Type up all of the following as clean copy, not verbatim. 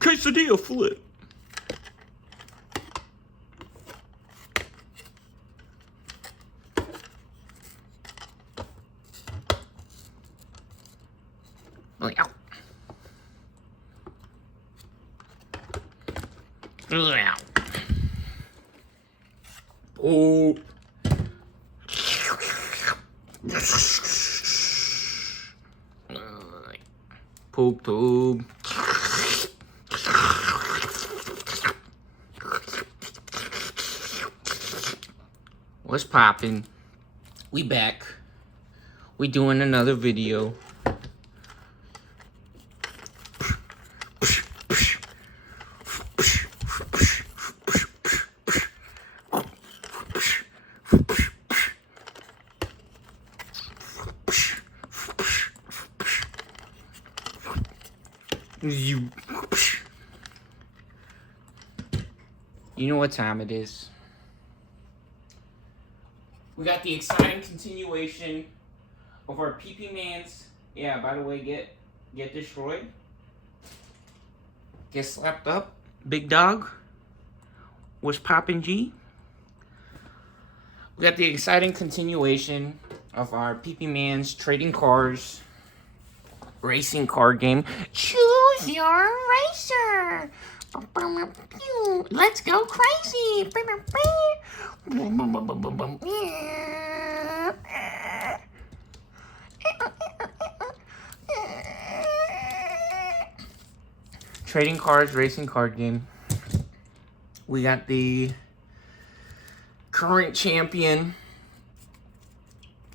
Quesadilla flip. Oh. Poop tube. What's poppin'? We back. We doing another video. You know what time it is. We got the exciting continuation of our PP Mans. Yeah, by the way, get destroyed. Get slapped up. Big dog. What's poppin', G? We got the exciting continuation of our PP Mans trading cars racing card game. Choose your racer. Let's go crazy. Trading cards, racing card game. We got the current champion,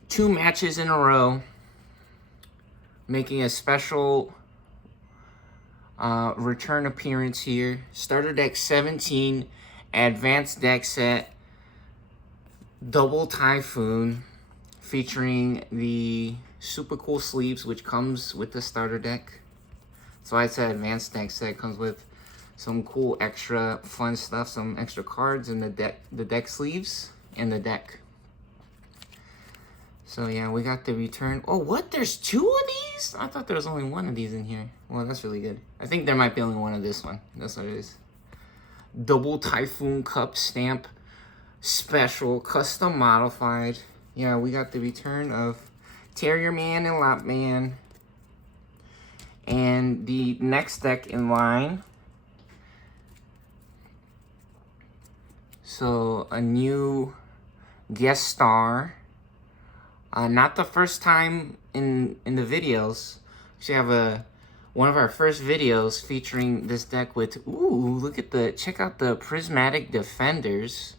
2 matches in a row, making a special return appearance here. Starter deck 17, advanced deck set, double typhoon, featuring the super cool sleeves, which comes with the starter deck. That's why I said advanced deck set. Comes with some cool extra fun stuff, some extra cards in the deck sleeves and the deck. So yeah, we got the return. Oh, what? There's 2 of these? I thought there was only 1 of these in here. Well, that's really good. I think there might be only 1 of this one. That's what it is. Double Typhoon Cup stamp special, custom modified. Yeah, we got the return of Terrier Man and Lap Man. And the next deck in line. So a new guest star. Not the first time in the videos. We have one of our first videos featuring this deck with, ooh, look at check out the prismatic defenders.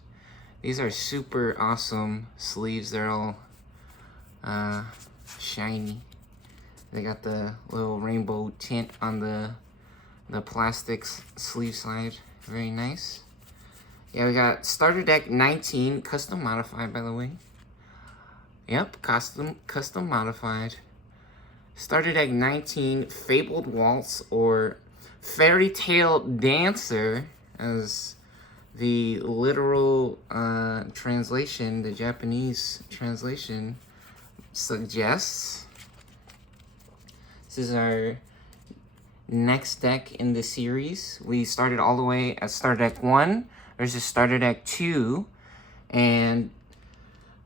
These are super awesome sleeves. They're all shiny. They got the little rainbow tint on the plastic sleeve side. Very nice. Yeah, we got starter deck 19, custom modified, by the way. Yep, custom modified. Starter deck 19, fabled waltz, or fairy tale dancer, as the literal translation, the Japanese translation suggests. This is our next deck in the series. We started all the way at starter deck 1 versus starter deck 2, and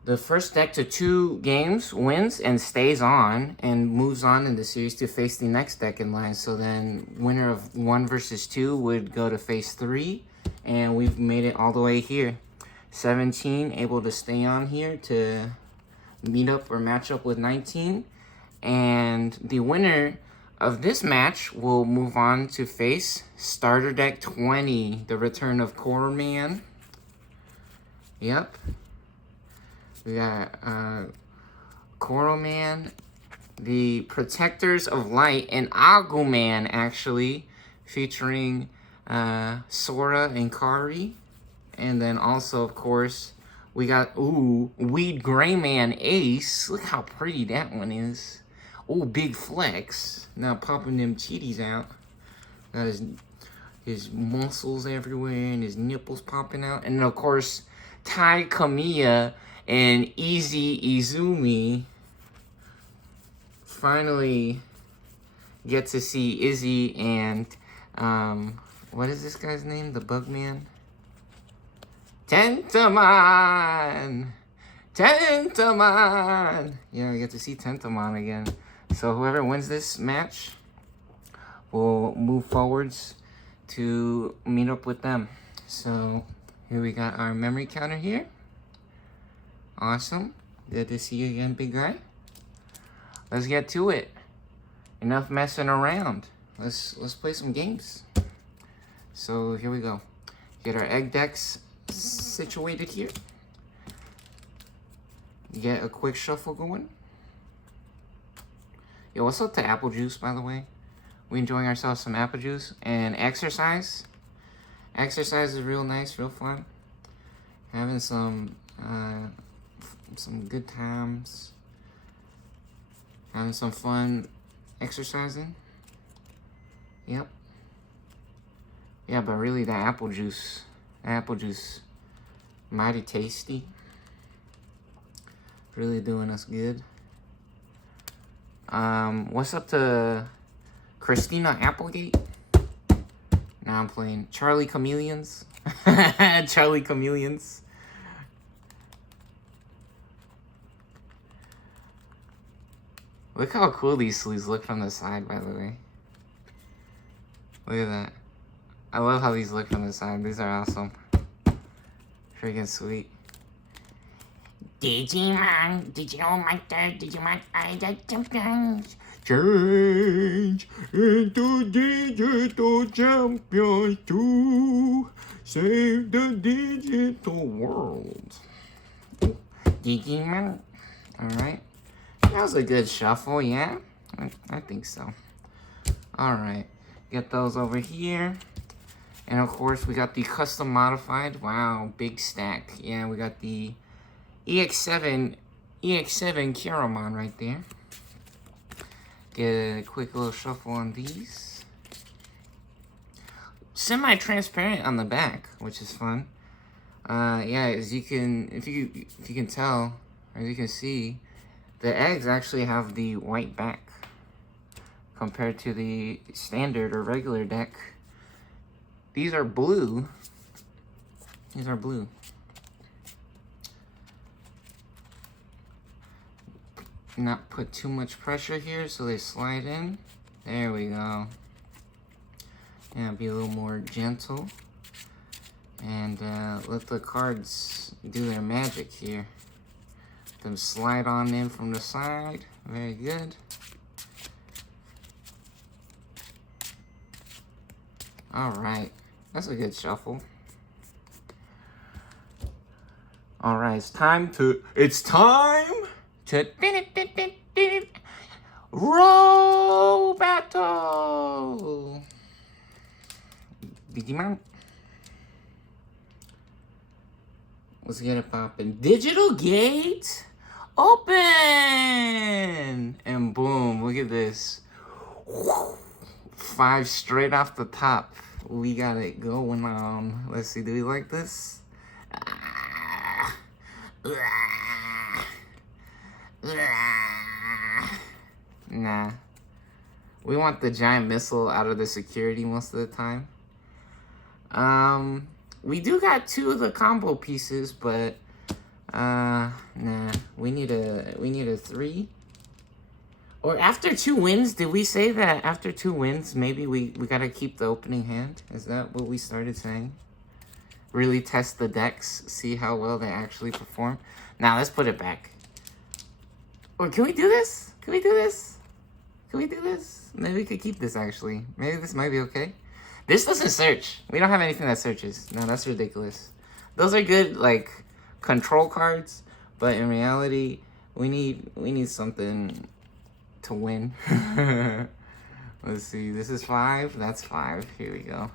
the first deck to 2 games wins and stays on and moves on in the series to face the next deck in line. So then winner of 1 versus 2 would go to phase 3, and we've made it all the way here. 17 able to stay on here to meet up or match up with 19. And the winner of this match will move on to face starter deck 20, the return of Coral Man. Yep. We got Coral Man, the Protectors of Light, and Aguman, actually, featuring Sora and Kari. And then also, of course, we got, ooh, Weed Gray Man Ace. Look how pretty that one is. Ooh, big flex. Now popping them titties out. Got his muscles everywhere and his nipples popping out. And then, of course, Ty Kamiya And Easy Izumi finally get to see Izzy and what is this guy's name? The Bugman? Tentamon! Tentamon! Yeah, we get to see Tentamon again. So whoever wins this match will move forwards to meet up with them. So here we got our memory counter here. Awesome. Good to see you again, big guy. Let's get to it. Enough messing around. Let's play some games. So here we go. Get our egg decks situated here. Get a quick shuffle going. Yo, what's up to Apple Juice, by the way? We enjoying ourselves some apple juice and exercise. Exercise is real nice, real fun. Having some good times. Having some fun exercising. Yep. Yeah, but really the apple juice, mighty tasty. Really doing us good. What's up to Christina Applegate? Now I'm playing Charlie Chameleons. Charlie Chameleons. Look how cool these sleeves look from the side, by the way. Look at that. I love how these look from the side. These are awesome. Freaking sweet. Digimon, digital monster, Digimon, I the champions. Change into digital champions to save the digital world. Digimon. Alright. That was a good shuffle, yeah? I think so. Alright. Get those over here. And of course, we got the custom modified. Wow, big stack. Yeah, we got the EX7 Kiramon right there. Get a quick little shuffle on these. Semi-transparent on the back, which is fun. Yeah, as you can, if you can tell, or as you can see, the eggs actually have the white back compared to the standard or regular deck. These are blue. These are blue. Not put too much pressure here so they slide in. There we go. Yeah, be a little more gentle. And let the cards do their magic here. Let them slide on in from the side. Very good. Alright. That's a good shuffle. Alright, it's time to roll battle. Digimon. Let's get it poppin'. Digital gate open, and boom! Look at this. 5 straight off the top. We got it going on. Let's see. Do we like this? Nah. We want the giant missile out of the security most of the time. We do got 2 of the combo pieces, but nah. We need a 3. Or after 2 wins, did we say that after 2 wins, maybe we gotta keep the opening hand? Is that what we started saying? Really test the decks, see how well they actually perform. Now let's put it back. Or can we do this? Can we do this? Can we do this? Maybe we could keep this actually. Maybe this might be okay. This doesn't search. We don't have anything that searches. No, that's ridiculous. Those are good like control cards, but in reality, we need something to win. Let's see. This is 5. That's 5. Here we go.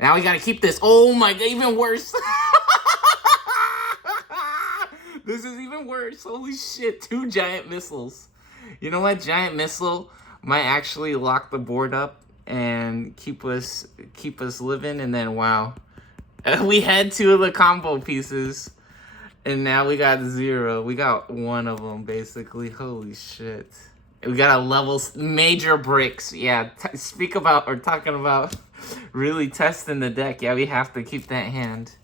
Now we gotta keep this. Oh my god, even worse. This is even worse. Holy shit, 2 giant missiles. You know what? Giant missile might actually lock the board up and keep us living. And then wow, we had 2 of the combo pieces, And now we got 0. We got one of them, basically. Holy shit. We got a level major bricks. Yeah, talking about really testing the deck. Yeah, we have to keep that hand.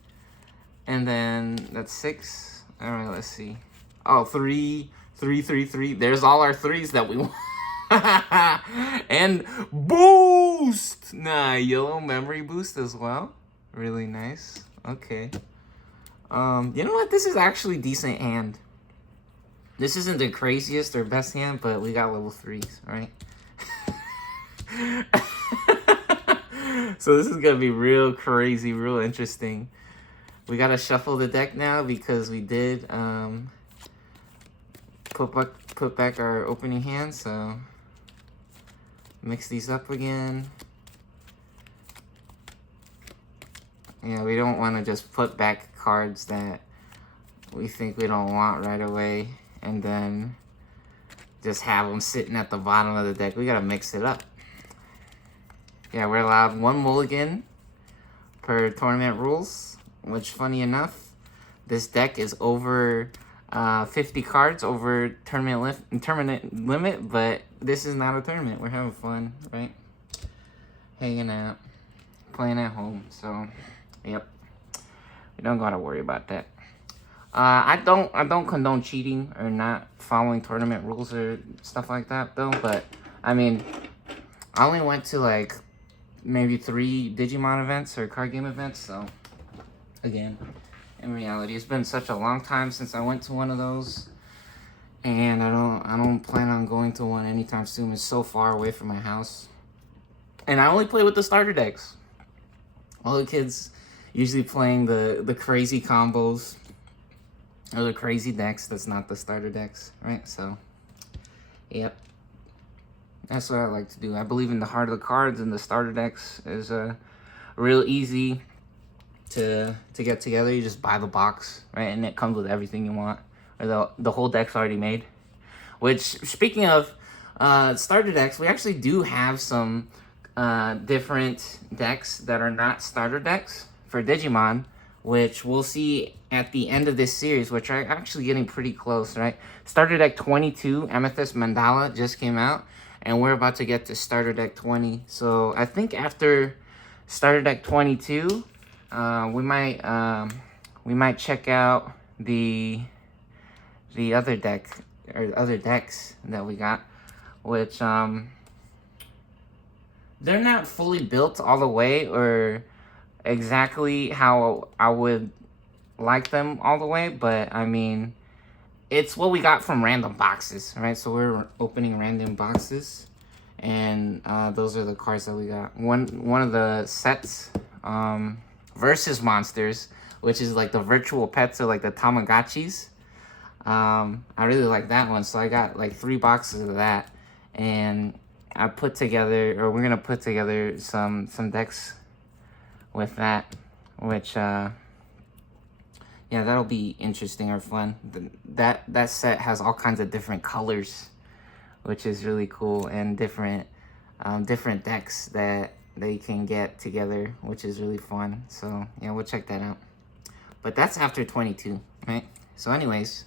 And then that's 6. All right, let's see. Oh, 3, 3, 3, 3. There's all our 3s that we want. And boost! Nah, yellow memory boost as well. Really nice. Okay. You know what? This is actually decent hand. This isn't the craziest or best hand, but we got level 3s, right? So this is gonna be real crazy, real interesting. We gotta shuffle the deck now because we did put back our opening hand, so mix these up again. Yeah, we don't want to just put back cards that we think we don't want right away and then just have them sitting at the bottom of the deck. We gotta mix it up. Yeah, we're allowed 1 mulligan per tournament rules, which funny enough, this deck is over 50 cards over tournament limit, but this is not a tournament. We're having fun, right? Hanging out, playing at home, so yep. We don't gotta worry about that. I don't condone cheating or not following tournament rules or stuff like that though, but I mean, I only went to like maybe 3 Digimon events or card game events, so again, in reality, it's been such a long time since I went to one of those, and I don't plan on going to one anytime soon. It's so far away from my house, and I only play with the starter decks. All the kids usually playing the crazy combos or the crazy decks. That's not the starter decks, right? So, yep. That's what I like to do. I believe in the heart of the cards, and the starter decks is real easy to get together. You just buy the box, right? And it comes with everything you want. Or the whole deck's already made. Which, speaking of starter decks, we actually do have some different decks that are not starter decks for Digimon, which we'll see at the end of this series, which are actually getting pretty close, right? Starter deck 22, Amethyst Mandala, just came out, and we're about to get to starter deck 20. So I think after starter deck 22, we might check out the other deck or other decks that we got, which they're not fully built all the way or exactly how I would like them all the way, but I mean, it's what we got from random boxes, right? So we're opening random boxes, and those are the cards that we got. One of the sets, Versus Monsters, which is like the virtual pets or like the Tamagotchis. I really like that one, so I got like 3 boxes of that, and we're gonna put together some decks with that, which yeah, that'll be interesting or fun. That set has all kinds of different colors, which is really cool, and different decks that they can get together, which is really fun. So yeah, we'll check that out. But that's after 22, right? So anyways,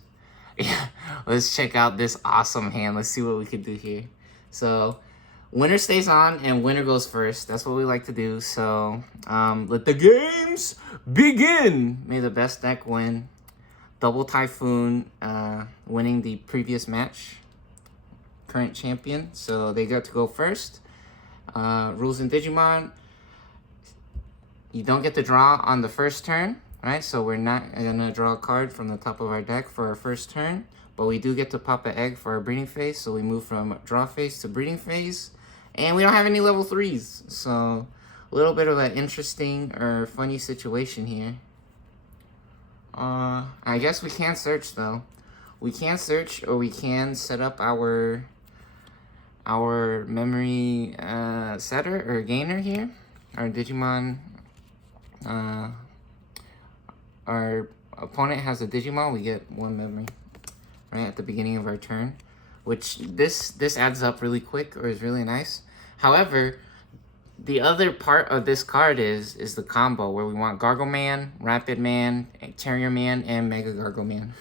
yeah, let's check out this awesome hand. Let's see what we can do here. So winner stays on and winner goes first. That's what we like to do. So let the games begin. May the best deck win. Double Typhoon winning the previous match. Current champion. So they got to go first. Rules in Digimon. You don't get to draw on the first turn, right? So we're not gonna draw a card from the top of our deck for our first turn, but we do get to pop an egg for our breeding phase. So we move from draw phase to breeding phase, and we don't have any level 3s. So a little bit of an interesting or funny situation here. I guess we can search though. We can search, or we can set up our memory setter or gainer here. Our Digimon, our opponent has a Digimon, we get 1 memory right at the beginning of our turn, which this adds up really quick, or is really nice. However, The other part of this card is the combo where we want Gargle Man, Rapid Man, Terrier Man, and Mega Gargle Man.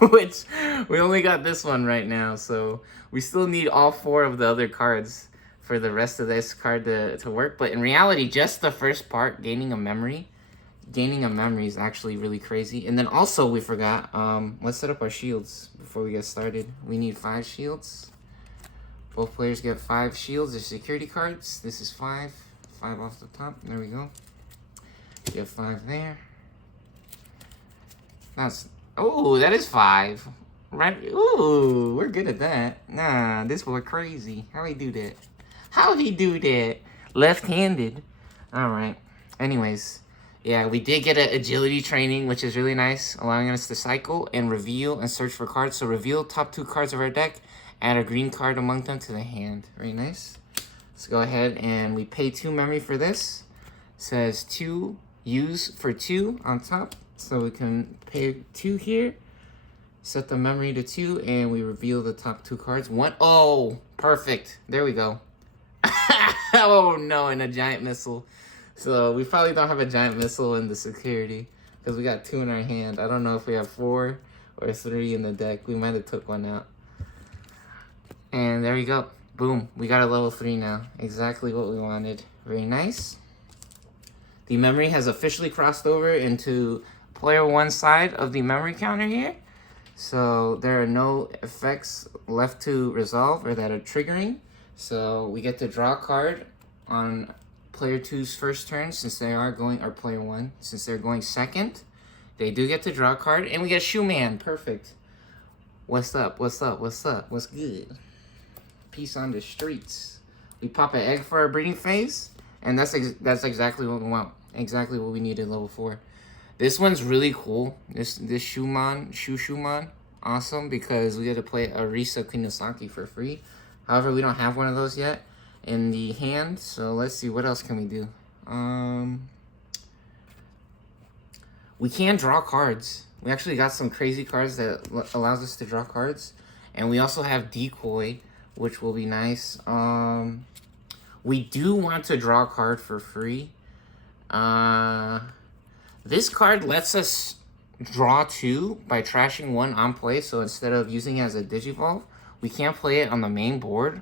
Which, we only got this one right now, so we still need all 4 of the other cards for the rest of this card to work. But in reality, just the first part, gaining a memory is actually really crazy. And then also, we forgot, let's set up our shields before we get started. We need 5 shields. Both players get 5 shields. They're security cards. This is 5. 5 off the top. There we go. Get 5 there. That's... Oh, that is 5. Right? Ooh, we're good at that. Nah, this boy crazy. How he do that? How he do that? Left-handed. Alright. Anyways. Yeah, we did get an agility training, which is really nice. Allowing us to cycle and reveal and search for cards. So reveal top 2 cards of our deck. Add a green card among them to the hand. Very nice. Let's go ahead and we pay 2 memory for this. It says 2, use for 2 on top. So we can pay 2 here. Set the memory to 2 and we reveal the top 2 cards. 1. Oh, perfect. There we go. Oh no, and a giant missile. So we probably don't have a giant missile in the security because we got 2 in our hand. I don't know if we have 4 or 3 in the deck. We might have took 1 out. And there we go. Boom. We got a level 3 now. Exactly what we wanted. Very nice. The memory has officially crossed over into player 1 side of the memory counter here. So there are no effects left to resolve or that are triggering. So we get to draw a card on player 2's first turn since they are going, or player 1, since they're going second. They do get to draw a card and we get Shoe Man. Perfect. What's up? What's up? What's up? What's good? Peace on the streets. We pop an egg for our breeding phase, and that's exactly what we want. Exactly what we need in level 4. This one's really cool. This Shuman, awesome because we get to play Arisa Kinosaki for free. However, we don't have one of those yet in the hand, so let's see what else can we do. We can draw cards. We actually got some crazy cards that allows us to draw cards, and we also have Decoy, which will be nice. We do want to draw a card for free. This card lets us draw 2 by trashing 1 on play. So instead of using it as a Digivolve, we can't play it on the main board.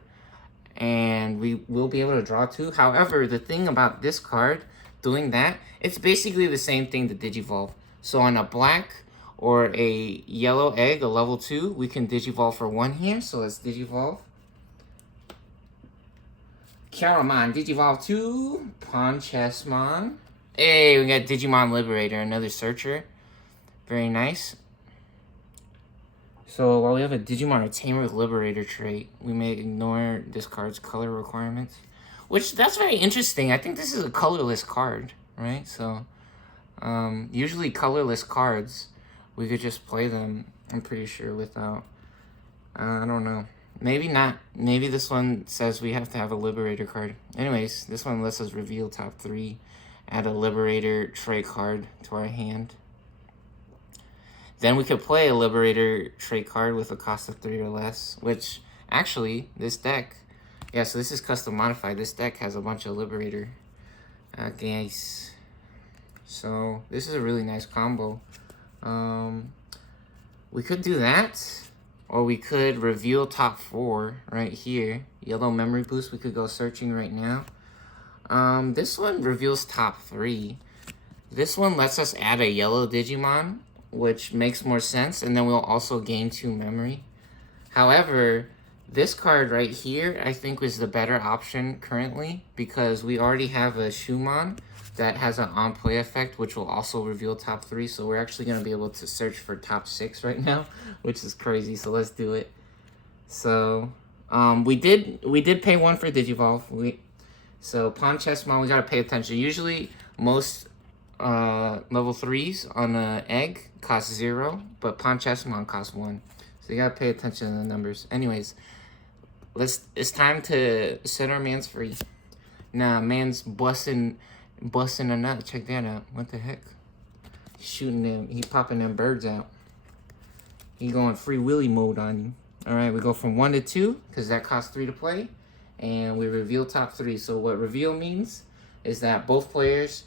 And we will be able to draw 2. However, the thing about this card, doing that, it's basically the same thing to Digivolve. So on a black or a yellow egg, a level 2, we can Digivolve for 1 here. So let's Digivolve. Caramon, Digivolve 2. Ponchesmon. Hey, we got Digimon Liberator, another searcher. Very nice. So while we have a Digimon Retainer with Liberator trait, we may ignore this card's color requirements. Which, that's very interesting. I think this is a colorless card, right? So, usually colorless cards, we could just play them, I'm pretty sure, without... I don't know. Maybe not. Maybe this one says we have to have a Liberator card. Anyways, this one lets us reveal top 3. Add a Liberator trait card to our hand. Then we could play a Liberator trait card with a cost of 3 or less. Which, actually, this deck... Yeah, so this is custom modified. This deck has a bunch of Liberator guys. So, this is a really nice combo. We could do that. Or we could reveal top 4 right here. Yellow memory boost. We could go searching right now. This one reveals top 3. This one lets us add a yellow Digimon, which makes more sense, and then we'll also gain 2 memory. However, this card right here, I think was the better option currently, because we already have a Shumon that has an on-play effect, which will also reveal top 3, so we're actually going to be able to search for top 6 right now, which is crazy, so let's do it. So, we did pay 1 for Digivolve. So, Ponchesmon, we gotta pay attention. Usually, most level 3s on an egg cost 0, but Ponchesmon costs 1. So, you gotta pay attention to the numbers. Anyways, it's time to set our mans free. Nah, man's busting a nut. Check that out. What the heck? Shooting them. He popping them birds out. He going free willy mode on you. Alright, we go from 1 to 2, because that costs 3 to play. and we reveal top 3. So what reveal means is that both players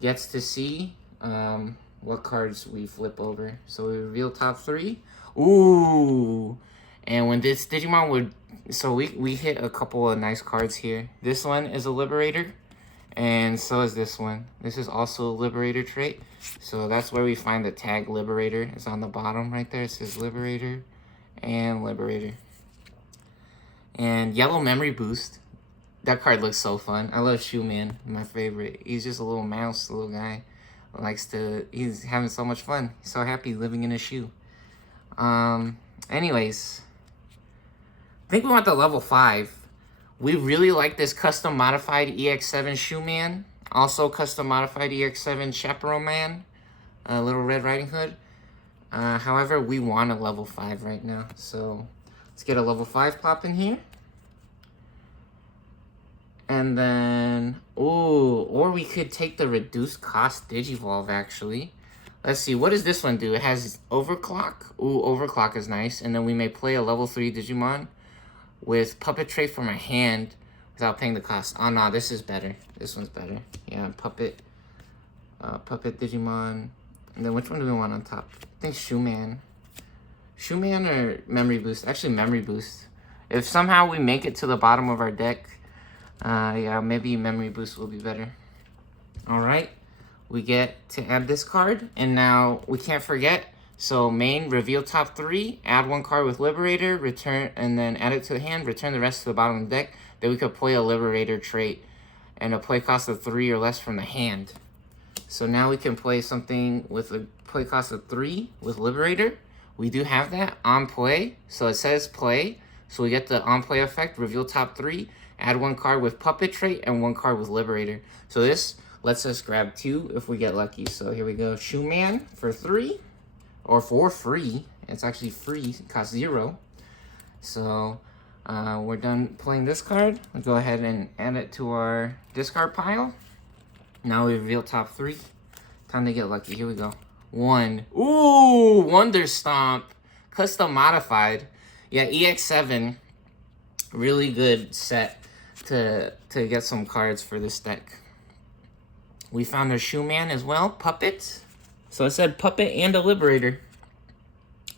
gets to see what cards we flip over. So we reveal top 3. Ooh! And when this Digimon would... So we hit a couple of nice cards here. This one is a Liberator, and so is this one. This is also a Liberator trait. So that's where we find the tag Liberator. It's on the bottom right there. It says Liberator and Liberator. And Yellow Memory Boost. That card looks so fun. I love Shoe Man, my favorite. He's just a little mouse, a little guy. He's having so much fun. He's so happy living in a shoe. Anyways, I think we want the level 5. We really like this custom modified EX7 Shoe Man. Also custom modified EX7 Chaperone Man. Little Red Riding Hood. However, we want a level 5 right now. So let's get a level 5 pop in here. And then, ooh, or we could take the reduced cost Digivolve, actually. Let's see, what does this one do? It has Overclock. Ooh, Overclock is nice. And then we may play a level 3 Digimon with Puppet Trait from our hand without paying the cost. Oh, no, this is better. This one's better. Yeah, Puppet Digimon. And then which one do we want on top? I think Shoe Man. Shoe Man or Memory Boost? Actually, Memory Boost. If somehow we make it to the bottom of our deck, yeah, maybe Memory Boost will be better. Alright, we get to add this card, and now we can't forget. So main, reveal top 3, add 1 card with Liberator, return, and then add it to the hand, return the rest to the bottom of the deck. Then we could play a Liberator trait, and a play cost of 3 or less from the hand. So now we can play something with a play cost of 3 with Liberator. We do have that on play, so it says play. So we get the on play effect, reveal top 3, add 1 card with Puppet Trait and 1 card with Liberator. So this lets us grab 2 if we get lucky. So here we go. Shoe Man for 3, or for free. It's actually free. It costs 0. So we're done playing this card. We'll go ahead and add it to our discard pile. Now we reveal top 3. Time to get lucky. Here we go. 1. Ooh, Wonder Stomp. Custom modified. Yeah, EX7. Really good set to get some cards for this deck. We found our Shoe Man as well. Puppet. So it said Puppet and a Liberator.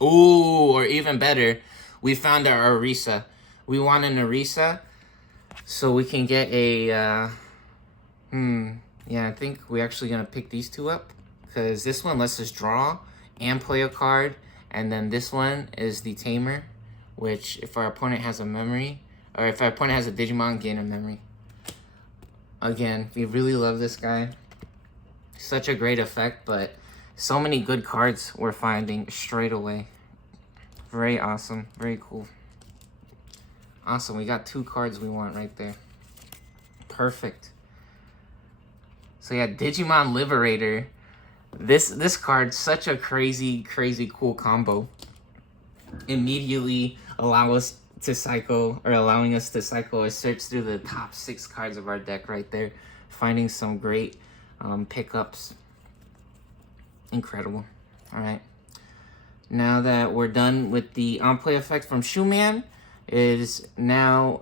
Ooh, or even better, we found our Arisa. We want an Arisa so we can get a... Yeah, I think we're actually going to pick these 2 up. Because this one lets us draw and play a card. And then this one is the Tamer. Which, if our opponent has a memory... Or if our opponent has a Digimon, gain a memory. Again, we really love this guy. Such a great effect, but so many good cards we're finding straight away. Very awesome. Very cool. Awesome. We got 2 cards we want right there. Perfect. So yeah, Digimon Liberator. This card, such a crazy cool combo. Immediately allowing us to cycle or search through the top 6 cards of our deck right there. Finding some great pickups. Incredible. Alright. Now that we're done with the on-play effect from Shoe Man, it is now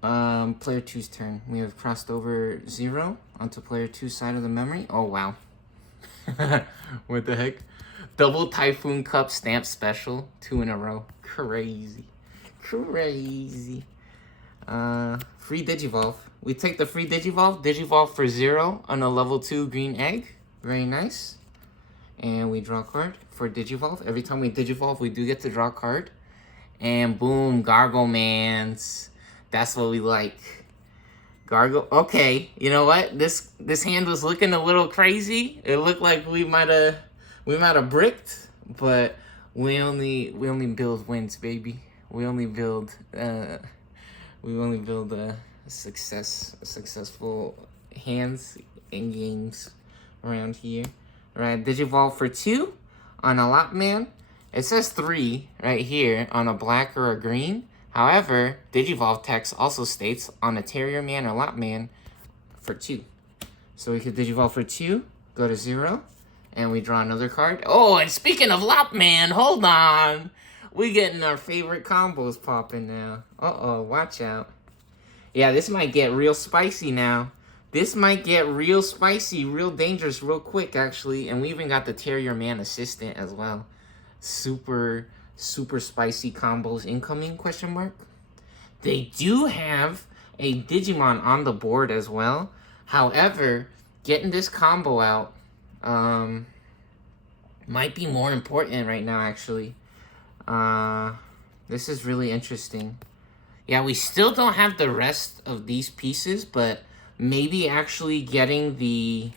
player 2's turn. We have crossed over 0 onto player 2's side of the memory. Oh, wow. What the heck? Double Typhoon Cup Stamp Special. 2 in a row. Crazy. Crazy. Free Digivolve. We take the free Digivolve. Digivolve for 0 on a level 2 green egg. Very nice. And we draw a card for Digivolve. Every time we Digivolve, we do get to draw a card. And boom, Garglemans. That's what we like. Okay, you know what? This hand was looking a little crazy. It looked like we might have bricked, but we only build wins, baby. We only build successful hands and games around here. All right, Digivolve for 2 on a Lopman. It says 3 right here on a black or a green. However, Digivolve text also states on a Terrier Man or Lopman for 2. So we could Digivolve for 2, go to 0, and we draw another card. Oh, and speaking of Lopman, hold on. We getting our favorite combos popping now. Uh-oh, watch out. Yeah, this might get real spicy now. This might get real spicy, real dangerous, real quick, actually. And we even got the Terrier Man assistant as well. Super, super spicy combos incoming, question mark. They do have a Digimon on the board as well. However, getting this combo out might be more important right now, actually. This is really interesting. Yeah, we still don't have the rest of these pieces, but maybe actually getting the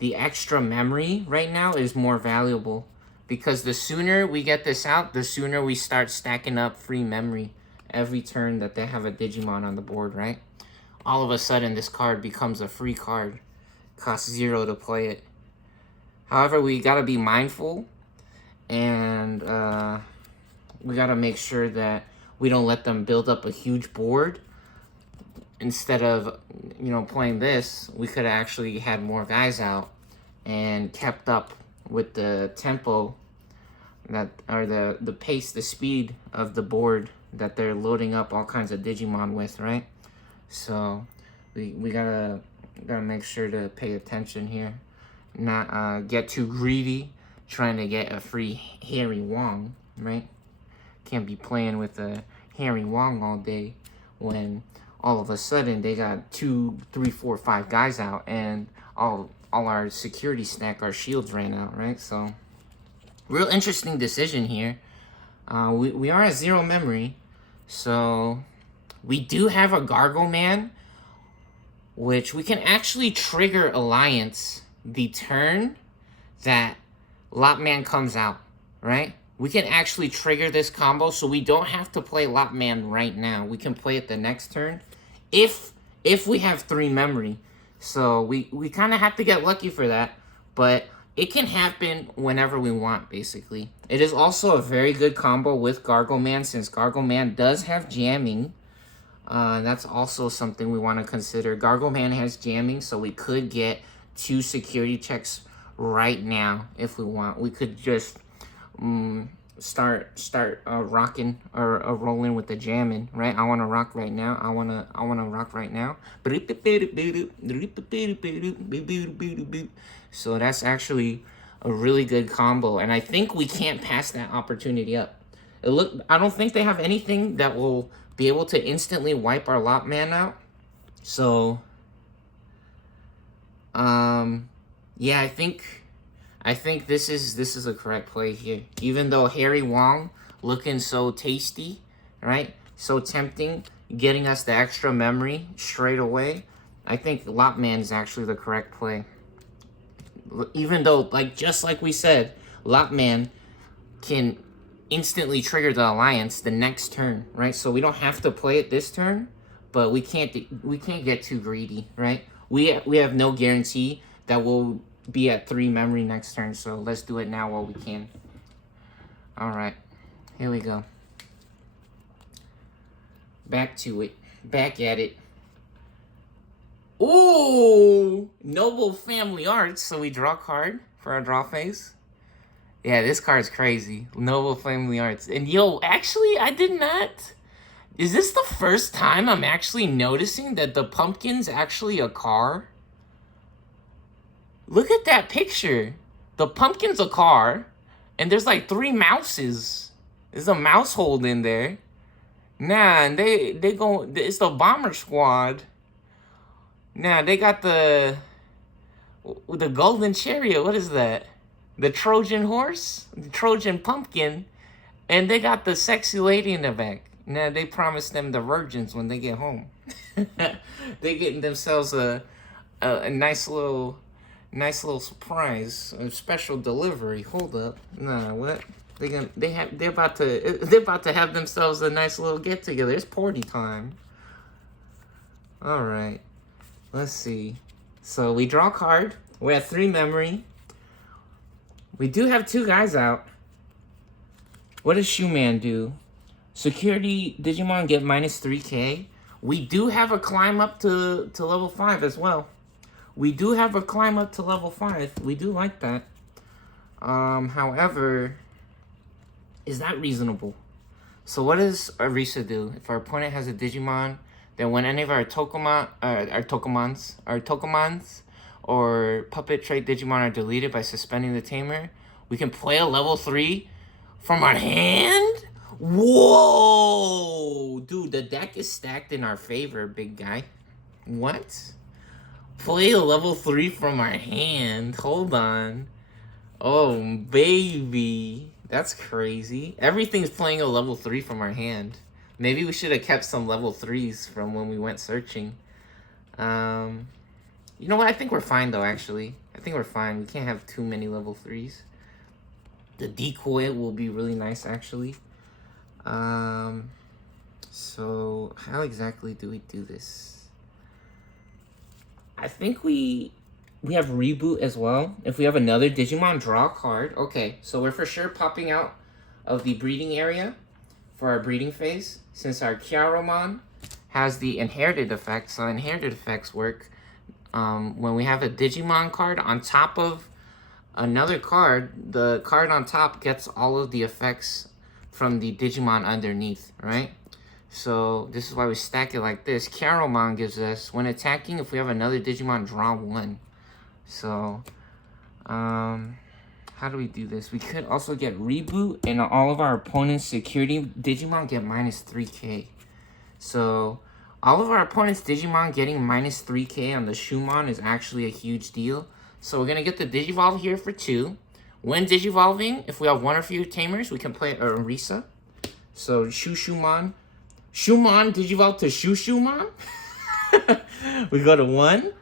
extra memory right now is more valuable. Because the sooner we get this out, the sooner we start stacking up free memory every turn that they have a Digimon on the board, right? All of a sudden, this card becomes a free card. Costs 0 to play it. However, we gotta be mindful, and we gotta make sure that we don't let them build up a huge board. Instead of, you know, playing this, we could have actually had more guys out and kept up with the tempo that, or the pace, the speed of the board that they're loading up all kinds of Digimon with, right? So we gotta make sure to pay attention here, not get too greedy trying to get a free Harry Wong, right? Can't be playing with a Harry Wong all day when all of a sudden they got 2, 3, 4, 5 guys out, and all our security stack, our shields ran out, right? So real interesting decision here. We are at 0 memory, so we do have a Gargle Man, which we can actually trigger Alliance the turn that Lopman comes out, right? We can actually trigger this combo, so we don't have to play Lopman right now. We can play it the next turn if we have 3 memory. So we kind of have to get lucky for that, but it can happen whenever we want, basically. It is also a very good combo with Gargle Man, since Gargle Man does have jamming. That's also something we want to consider. Gargle Man has jamming, so we could get 2 security checks right now if we want. We could just start rocking or rolling with the jamming, right? I want to rock right now. I want to rock right now. So that's actually a really good combo, and I think we can't pass that opportunity up. I don't think they have anything that will be able to instantly wipe our Lopman out. So yeah, I think this is a correct play here. Even though Harry Wong looking so tasty, right? So tempting, getting us the extra memory straight away. I think Lopman is actually the correct play. Even though, just like we said, Lopman can instantly trigger the Alliance the next turn, right? So we don't have to play it this turn, but we can't get too greedy, right? We have no guarantee that we'll be at 3 memory next turn, so let's do it now while we can. All right, here we go. Back to it. Back at it. Ooh, Noble Family Arts. So we draw a card for our draw phase. Yeah, this card's crazy. Noble Family Arts. And yo, actually, I did not. Is this the first time I'm actually noticing that the pumpkin's actually a car? Look at that picture. The pumpkin's a car, and there's like 3 mouses. There's a mouse hole in there. Nah, and they go. It's the bomber squad. Nah, they got the golden chariot. What is that? The Trojan horse, the Trojan pumpkin, and they got the sexy lady in the back. Now they promised them the virgins when they get home. They getting themselves a nice little surprise, a special delivery. Hold up, nah, what? They're about to have themselves a nice little get together. It's party time. All right, let's see. So we draw a card. We're at 3 memory. We do have 2 guys out. What does Shoeman do? Security Digimon get minus 3k. We do have a climb up to level 5 as well. We do have a climb up to level 5. We do like that. However, is that reasonable? So what does Arisa do? If our opponent has a Digimon then when any of our Tokomons or puppet trait Digimon are deleted by suspending the tamer, we can play a level 3 from our hand? Whoa! Dude, the deck is stacked in our favor, big guy. What? Play a level 3 from our hand? Hold on. Oh, baby. That's crazy. Everything's playing a level 3 from our hand. Maybe we should have kept some level 3s from when we went searching. You know what? I think we're fine, though, actually. I think we're fine. We can't have too many level 3s. The decoy will be really nice, actually. So how exactly do we do this? I think we have reboot as well. If we have another Digimon, draw a card. Okay, so we're for sure popping out of the breeding area for our breeding phase, since our Kyaromon has the inherited effect. So inherited effects work when we have a Digimon card on top of another card. The card on top gets all of the effects from the Digimon underneath, right? So this is why we stack it like this. Kyaromon gives us, when attacking, if we have another Digimon, draw 1. So how do we do this? We could also get reboot, and all of our opponent's security Digimon get minus 3k. So all of our opponent's Digimon getting minus 3k on the Shumon is actually a huge deal. So we're going to get the Digivolve here for 2. When Digivolving, if we have 1 or fewer tamers, we can play Orisa. So Shumon Digivolve to Shumon. We go to 1,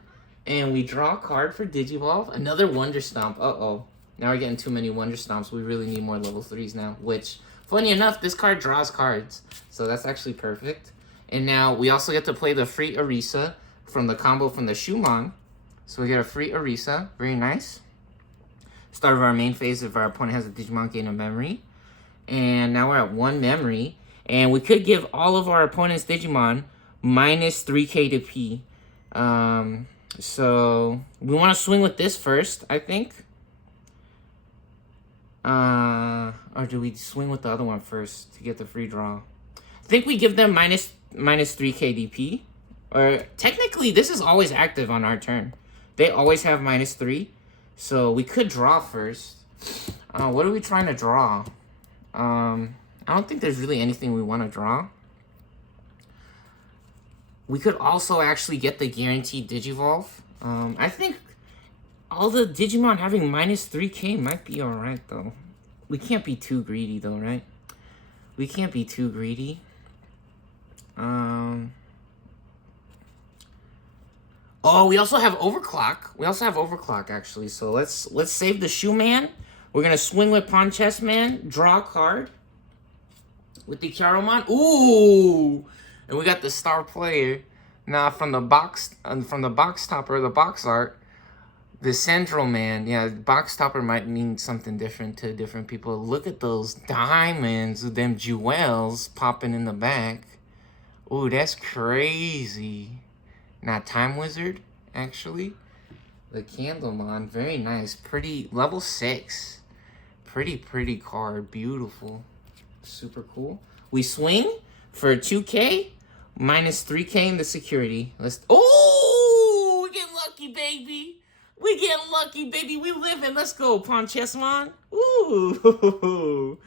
and we draw a card for Digivolve. Another Wonder Stomp. Uh-oh. Now we're getting too many Wonder Stomps. We really need more level 3s now, which, funny enough, this card draws cards. So that's actually perfect. And now we also get to play the free Orisa from the combo from the Shumon. So we get a free Orisa. Very nice. Start of our main phase if our opponent has a Digimon gain a memory. And now we're at 1 memory. And we could give all of our opponent's Digimon minus 3k to P. So we want to swing with this first, I think. Or do we swing with the other one first to get the free draw? I think we give them minus 3k DP. Or technically, this is always active on our turn. They always have minus 3. So we could draw first. What are we trying to draw? I don't think there's really anything we want to draw. We could also actually get the guaranteed Digivolve. I think all the Digimon having minus 3k might be alright, though. We can't be too greedy, though, right? We can't be too greedy. Oh, we also have Overclock. Actually. So let's save the Shoeman. We're gonna swing with Pawn Chess Man, draw a card with the Kyaromon. Ooh! And we got the star player. Now from the box topper, the box art, the Central Man. Yeah, box topper might mean something different to different people. Look at those diamonds with them jewels popping in the back. Ooh, that's crazy. Now, Time Wizard, actually. The Candlemon, very nice. Pretty, level 6. Pretty card. Beautiful. Super cool. We swing for 2k, minus 3k in the security. Oh, we get lucky, baby. We living. Let's go, Pawn Chessmon. Ooh.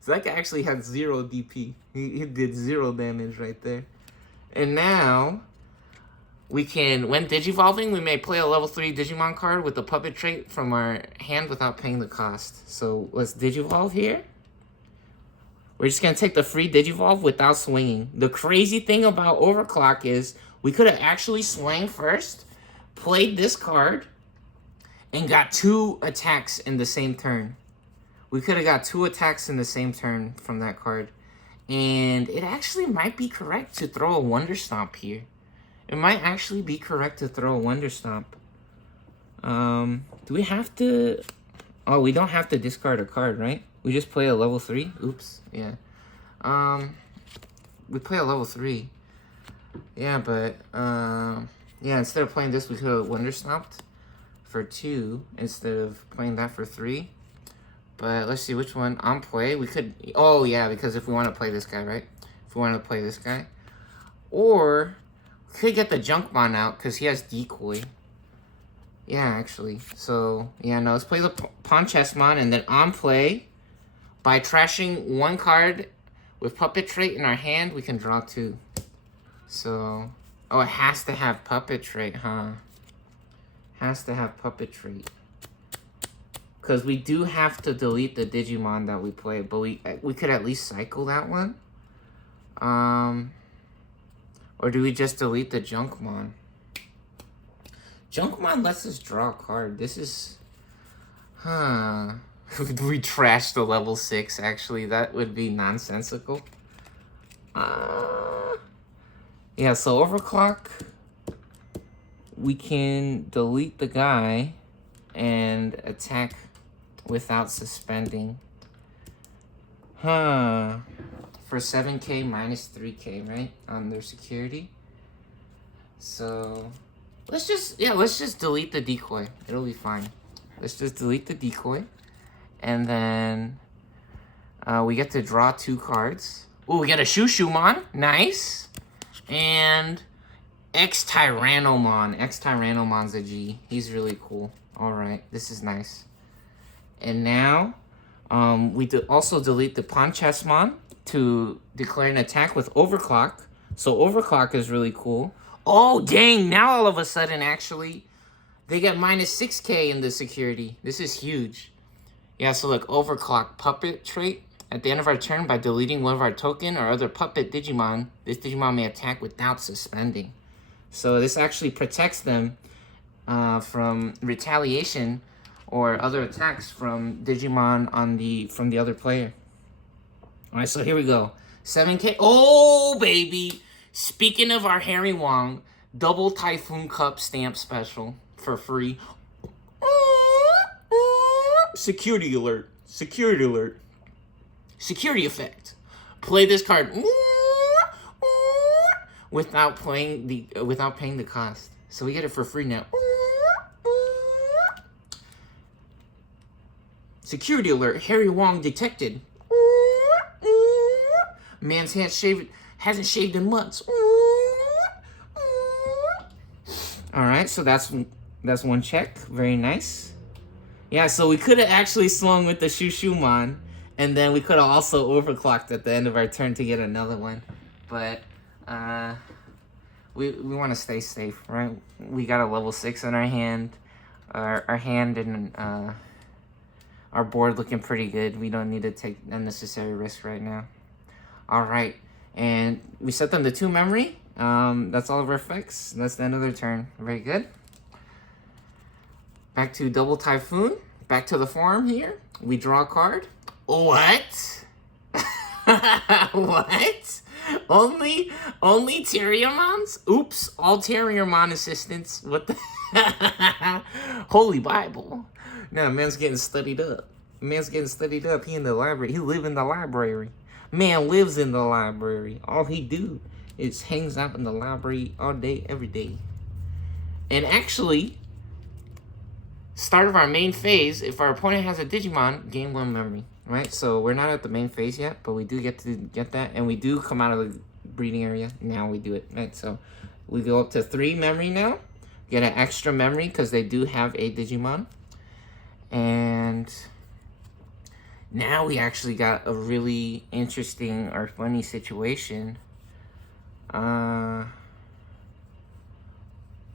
So that guy actually had 0 DP. He did 0 damage right there. And now we can, when Digivolving, we may play a level 3 Digimon card with the puppet trait from our hand without paying the cost. So let's Digivolve here. We're just going to take the free Digivolve without swinging. The crazy thing about Overclock is we could have actually swung first, played this card, and got 2 attacks in the same turn. We could have got 2 attacks in the same turn from that card. And it actually might be correct to throw a Wonder Stomp here. It might actually be correct to throw a Wonder Stomp. Do we have to... Oh, we don't have to discard a card, right? We just play a level 3? Oops, yeah. We play a level 3. Yeah, but... yeah, instead of playing this, we could have Wonder Stomped for 2 instead of playing that for 3. But let's see which one. On play, we could... Oh, yeah, because if we want to play this guy, right? If we want to play this guy. Or Could get the Junkmon out because he has decoy. Yeah, actually. So, yeah, no, let's play the Ponchesmon, and then on play, by trashing one card with Puppet Trait in our hand, we can draw 2. So, oh, it has to have Puppet Trait, huh? Has to have Puppet Trait. Because we do have to delete the Digimon that we play, but we could at least cycle that one. Or do we just delete the Junkmon? Junkmon lets us draw a card. This is... Huh. We trashed the level 6, actually. That would be nonsensical. Yeah, so Overclock. We can delete the guy and attack without suspending. Huh. For 7k minus 3k, right? On their security. So... let's just delete the decoy. It'll be fine. Let's just delete the decoy. And then we get to draw 2 cards. Ooh, we get a Shushumon. Nice. And X-Tyrannomon. X-Tyrannomon's a G. He's really cool. Alright, this is nice. And now we also delete the Ponchesmon to declare an attack with Overclock. So Overclock is really cool. Oh, dang. Now all of a sudden, actually, they get minus 6k in the security. This is huge. Yeah, so look, Overclock Puppet Trait. At the end of our turn, by deleting one of our token or other puppet Digimon, this Digimon may attack without suspending. So this actually protects them from retaliation or other attacks from Digimon from the other player. All right, so here we go. 7k. Oh, baby. Speaking of our Harry Wong, double Typhoon Cup stamp special for free. Security alert. Security alert. Security effect. Play this card without paying the cost. So we get it for free now. Security alert. Harry Wong detected. Man's hand hasn't shaved in months. Alright, so that's one check. Very nice. Yeah, so we could have actually swung with the Shushumon, and then we could have also overclocked at the end of our turn to get another one. But we want to stay safe, right? We got a level 6 in our hand. Our hand and our board looking pretty good. We don't need to take unnecessary risk right now. Alright. And we set them to 2 memory. That's all of our effects. That's the end of their turn. Very good. Back to Double Typhoon. Back to the farm here. We draw a card. What? What? Only Terriermons? Oops. All Terriermon assistants. What the? Holy Bible. No, man's getting studied up. Man's getting studied up. He in the library. He live in the library. Man lives in the library. All he do is hangs out in the library all day, every day. And actually, start of our main phase, if our opponent has a Digimon, gain 1 memory. Right? So we're not at the main phase yet, but we do get to get that. And we do come out of the breeding area. Now we do it. Right? So we go up to 3 memory now. Get an extra memory because they do have a Digimon. And now we actually got a really interesting or funny situation. I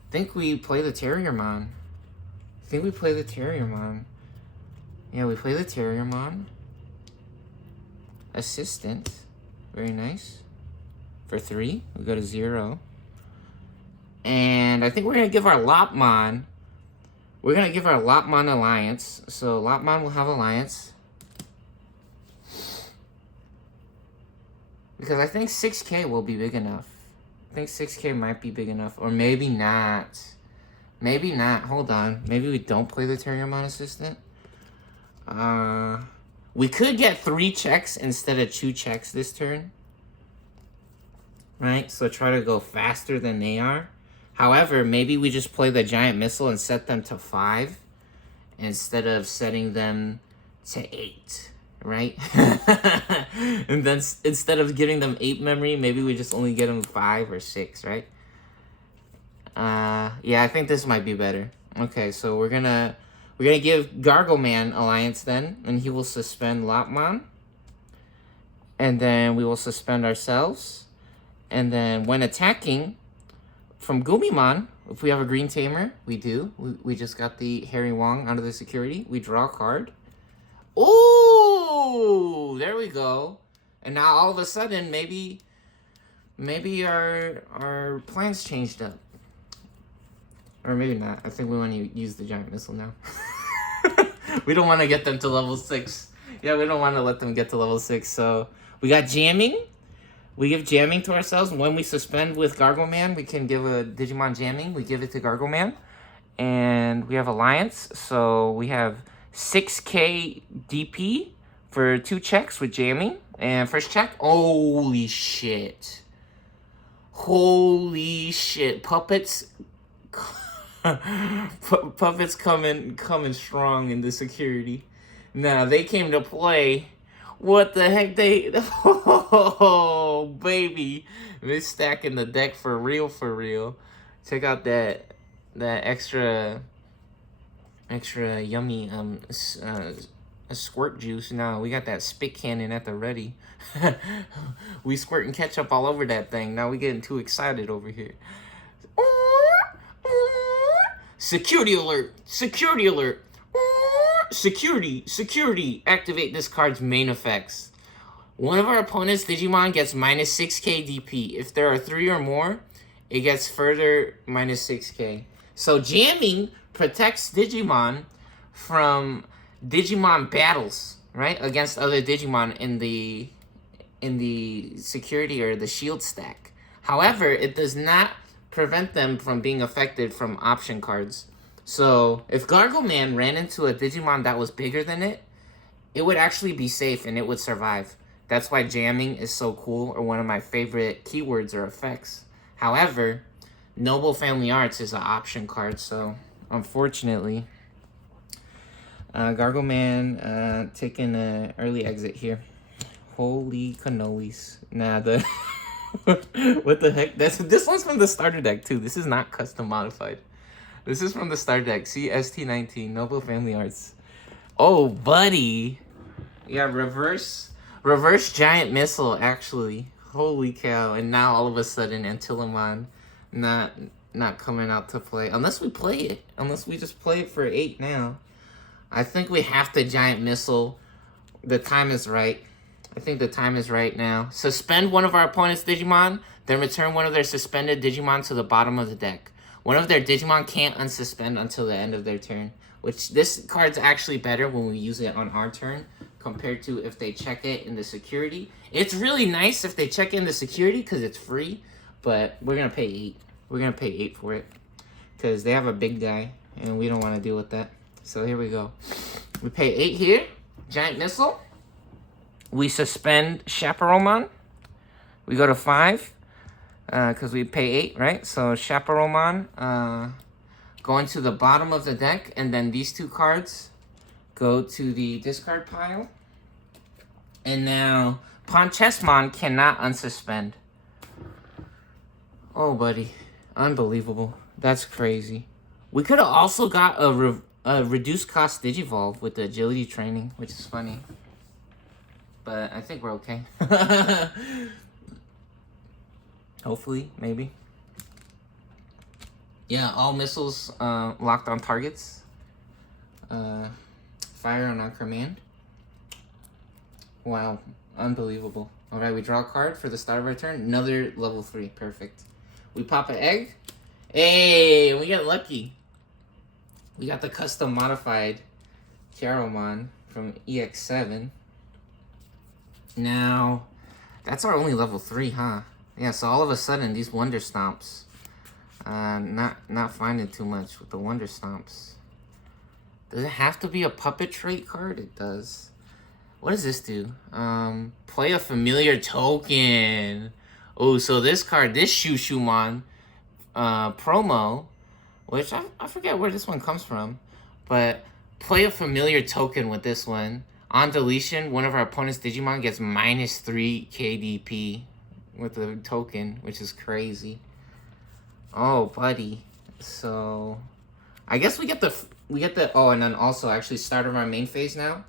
think we play the Terriermon. Yeah, we play the Terriermon. Assistant. Very nice. For 3, we go to 0. And I think we're going to give our Lopmon. We're going to give our Lopmon Alliance. So Lopmon will have Alliance. Because I think 6k will be big enough. I think 6k might be big enough. Or maybe not. Maybe not. Hold on. Maybe we don't play the Terriermon Assistant. We could get 3 checks instead of 2 checks this turn. Right? So try to go faster than they are. However, maybe we just play the Giant Missile and set them to 5. Instead of setting them to 8. Right? And then instead of giving them 8 memory, maybe we just only get them 5 or 6, right? Yeah, I think this might be better. Okay, so we're gonna give Gargoman Alliance then, and he will suspend Lopmon. And then we will suspend ourselves. And then when attacking from Gumimon, if we have a green tamer, we do. We just got the Harry Wong out of the security. We draw a card. Ooh, there we go. And now all of a sudden, maybe our plans changed up. Or maybe not. I think we want to use the giant missile now. We don't want to get them to level 6. Yeah, we don't want to let them get to level 6. So we got jamming. We give jamming to ourselves. When we suspend with Gargoman, we can give a Digimon jamming. We give it to Gargoman. And we have Alliance. So we have 6k DP for 2 checks with jamming. And first check. Holy shit. Holy shit. Puppets. Puppets coming strong in the security. Now they came to play. What the heck oh baby, they're stacking the deck for real. Check out that extra yummy squirt juice. Now we got that spit cannon at the ready. We squirting ketchup all over that thing. Now we getting too excited over here. Security alert! Security alert! Security! Activate this card's main effects. One of our opponent's Digimon gets minus 6k DP. If there are 3 or more, it gets further minus 6k. So jamming protects Digimon from Digimon battles, right? Against other Digimon in the security or the shield stack. However, it does not prevent them from being affected from option cards. So if Gargoman ran into a Digimon that was bigger than it, it would actually be safe and it would survive. That's why jamming is so cool, or one of my favorite keywords or effects. However, Noble Family Arts is an option card, so unfortunately, Gargoman taking an early exit here. Holy cannolis. Nah, what the heck? This one's from the starter deck too. This is not custom modified. This is from the starter deck. See, st19, Noble Family Arts. Oh, buddy. Yeah, reverse giant missile, actually. Holy cow. And now all of a sudden Antilamon not coming out to play. Unless we play it. Unless we just play it for 8 now. I think we have to giant missile. The time is right. I think the time is right now. Suspend one of our opponent's Digimon, then return one of their suspended Digimon to the bottom of the deck. One of their Digimon can't unsuspend until the end of their turn. Which, this card's actually better when we use it on our turn, compared to if they check it in the security. It's really nice if they check in the security, because it's free, but we're going to pay 8. We're going to pay 8 for it, because they have a big guy, and we don't want to deal with that. So here we go. We pay 8 here. Giant Missile. We suspend Chaperonemon. We go to 5, because we pay 8, right? So Chaperonemon go into the bottom of the deck, and then these 2 cards go to the discard pile. And now Ponchesmon cannot unsuspend. Oh, buddy. Unbelievable. That's crazy. We could have also got a reduced cost Digivolve with the agility training, which is funny. But I think we're okay. Hopefully, maybe. Yeah, all missiles locked on targets. Fire on our command. Wow, unbelievable. Alright, we draw a card for the start of our turn. Another level 3, perfect. We pop an egg. Hey, we get lucky. We got the custom modified Charomon from EX7. Now, that's our only level 3, huh? Yeah, so all of a sudden, these Wonder Stomps, not finding too much with the Wonder Stomps. Does it have to be a puppet trait card? It does. What does this do? Play a familiar token. Oh, so this card, this Shushumon promo, which I forget where this one comes from, but play a familiar token with this one. On deletion, one of our opponent's Digimon gets minus 3 KDP with the token, which is crazy. Oh, buddy. So I guess we get the oh, and then also actually start of our main phase now.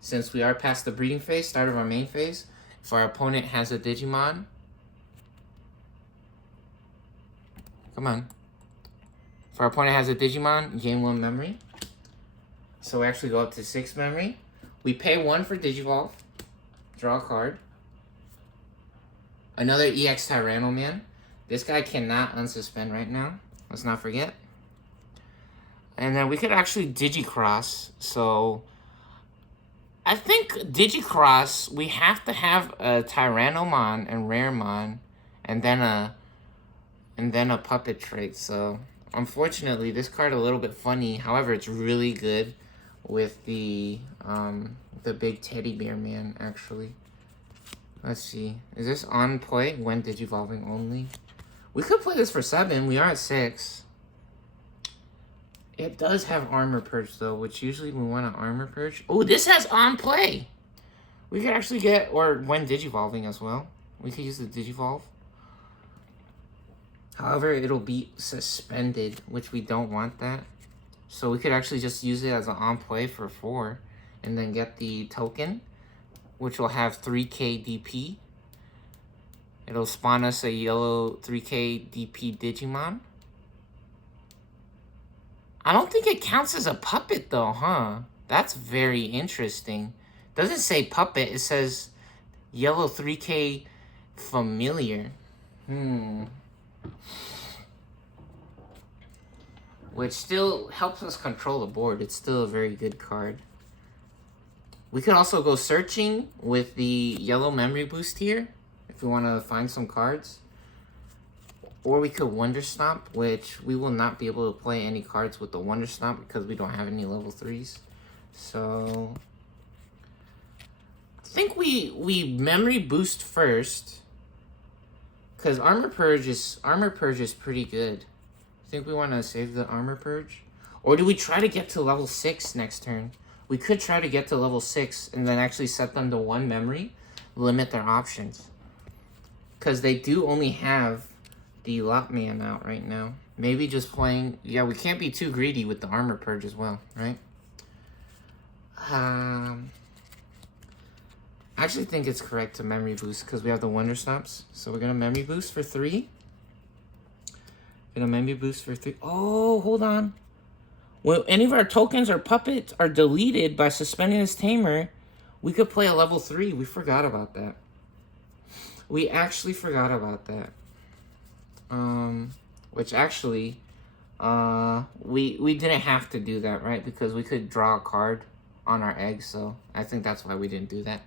Since we are past the breeding phase, start of our main phase. If our opponent has a Digimon. Come on. If our opponent has a Digimon, gain 1 memory. So we actually go up to 6 memory. We pay 1 for Digivolve. Draw a card. Another EX Tyranno Man. This guy cannot unsuspend right now. Let's not forget. And then we could actually Digicross. So I think Digicross, we have to have a Tyrannomon and Raremon, and then a puppet trait. So unfortunately, this card a little bit funny. However, it's really good with the big teddy bear man. Actually, let's see. Is this on play when Digivolving only? We could play this for 7. We are at 6. It does have Armor Purge, though, which usually we want an Armor Purge. Oh, this has on play! We could actually get, or when Digivolving as well. We could use the Digivolve. However, it'll be suspended, which we don't want that. So we could actually just use it as an on play for 4. And then get the token, which will have 3k DP. It'll spawn us a yellow 3k DP Digimon. I don't think it counts as a puppet though, huh? That's very interesting. Doesn't say puppet, it says yellow 3k familiar. Which still helps us control the board. It's still a very good card. We could also go searching with the yellow memory boost here if we want to find some cards. Or we could Wonder Stomp, which we will not be able to play any cards with the Wonder Stomp because we don't have any level 3s. So I think we memory boost first. Because Armor Purge is pretty good. I think we want to save the Armor Purge. Or do we try to get to level 6 next turn? We could try to get to level 6 and then actually set them to 1 memory. Limit their options. Because they do only have the Lopman out right now. Maybe just playing... Yeah, we can't be too greedy with the Armor Purge as well, right? I actually think it's correct to memory boost because we have the Wonder Stomps. So we're going to memory boost for 3. Gonna memory boost for 3. Oh, hold on. When any of our tokens or puppets are deleted by suspending this tamer, we could play a level 3. We forgot about that. We actually forgot about that. Which actually, we didn't have to do that, right? Because we could draw a card on our egg, so I think that's why we didn't do that.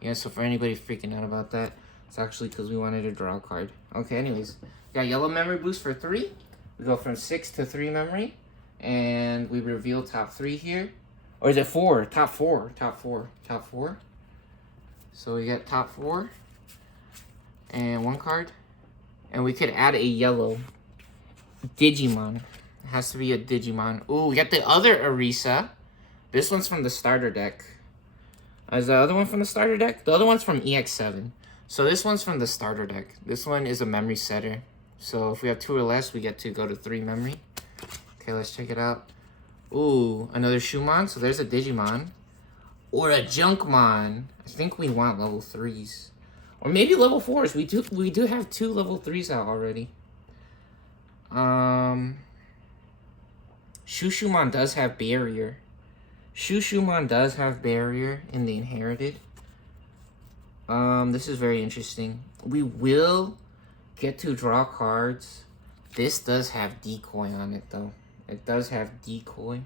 Yeah, so for anybody freaking out about that, it's actually because we wanted to draw a card. Okay, anyways, got yellow memory boost for 3. We go from 6 to 3 memory, and we reveal top 3 here. Or is it 4? Top 4. Top 4. Top 4. So we get top 4 and 1 card. And we could add a yellow Digimon. It has to be a Digimon. Ooh, we got the other Arisa. This one's from the starter deck. Is the other one from the starter deck? The other one's from EX7. So this one's from the starter deck. This one is a memory setter. So if we have 2 or less, we get to go to 3 memory. Okay, let's check it out. Ooh, another Shumon. So there's a Digimon. Or a Junkmon. I think we want level 3s. Or maybe level 4s. We do have 2 level 3s out already. Shushumon does have barrier. Shushumon does have barrier in the inherited. This is very interesting. We will get to draw cards. This does have decoy on it though. It does have decoy.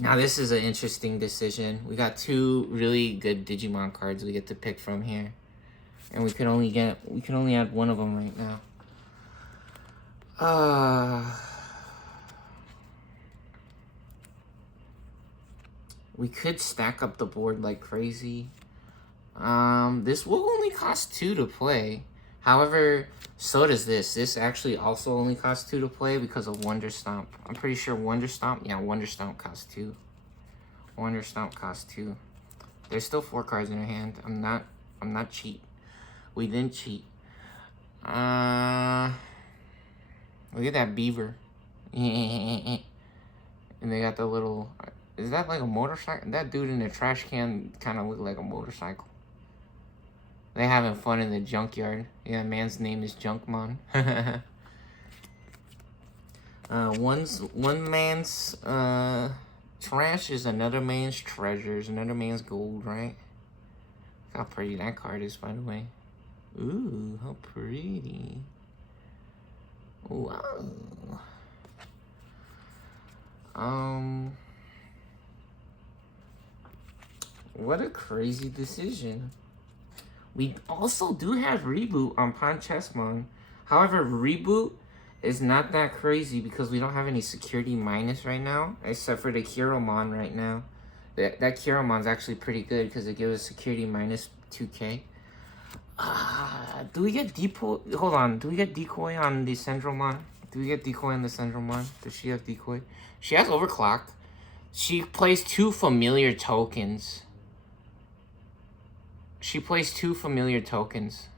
Now this is an interesting decision. We got 2 really good Digimon cards we get to pick from here. And we can only add 1 of them right now. We could stack up the board like crazy. This will only cost 2 to play. However, so does this. This actually also only costs 2 to play because of Wonder Stomp. I'm pretty sure Wonder Stomp, yeah, Wonder Stomp costs 2. Wonder Stomp costs 2. There's still 4 cards in your hand. I'm not cheat. We didn't cheat. Look at that beaver. And they got the little... Is that like a motorcycle? That dude in the trash can kind of look like a motorcycle. They having fun in the junkyard. Yeah, man's name is Junkmon. One man's trash is another man's treasures, another man's gold, right? Look how pretty that card is, by the way. Ooh, how pretty. Wow. What a crazy decision. We also do have Reboot on Panchesmon. However, Reboot is not that crazy because we don't have any security minus right now, except for the Kiromon right now. That Kiromon's actually pretty good because it gives us security minus 2k. Do we get decoy? Hold on. Do we get decoy on the Centralmon? Do we get decoy on the Centralmon? Does she have decoy? She has overclock. She plays 2 familiar tokens. She plays 2 familiar tokens.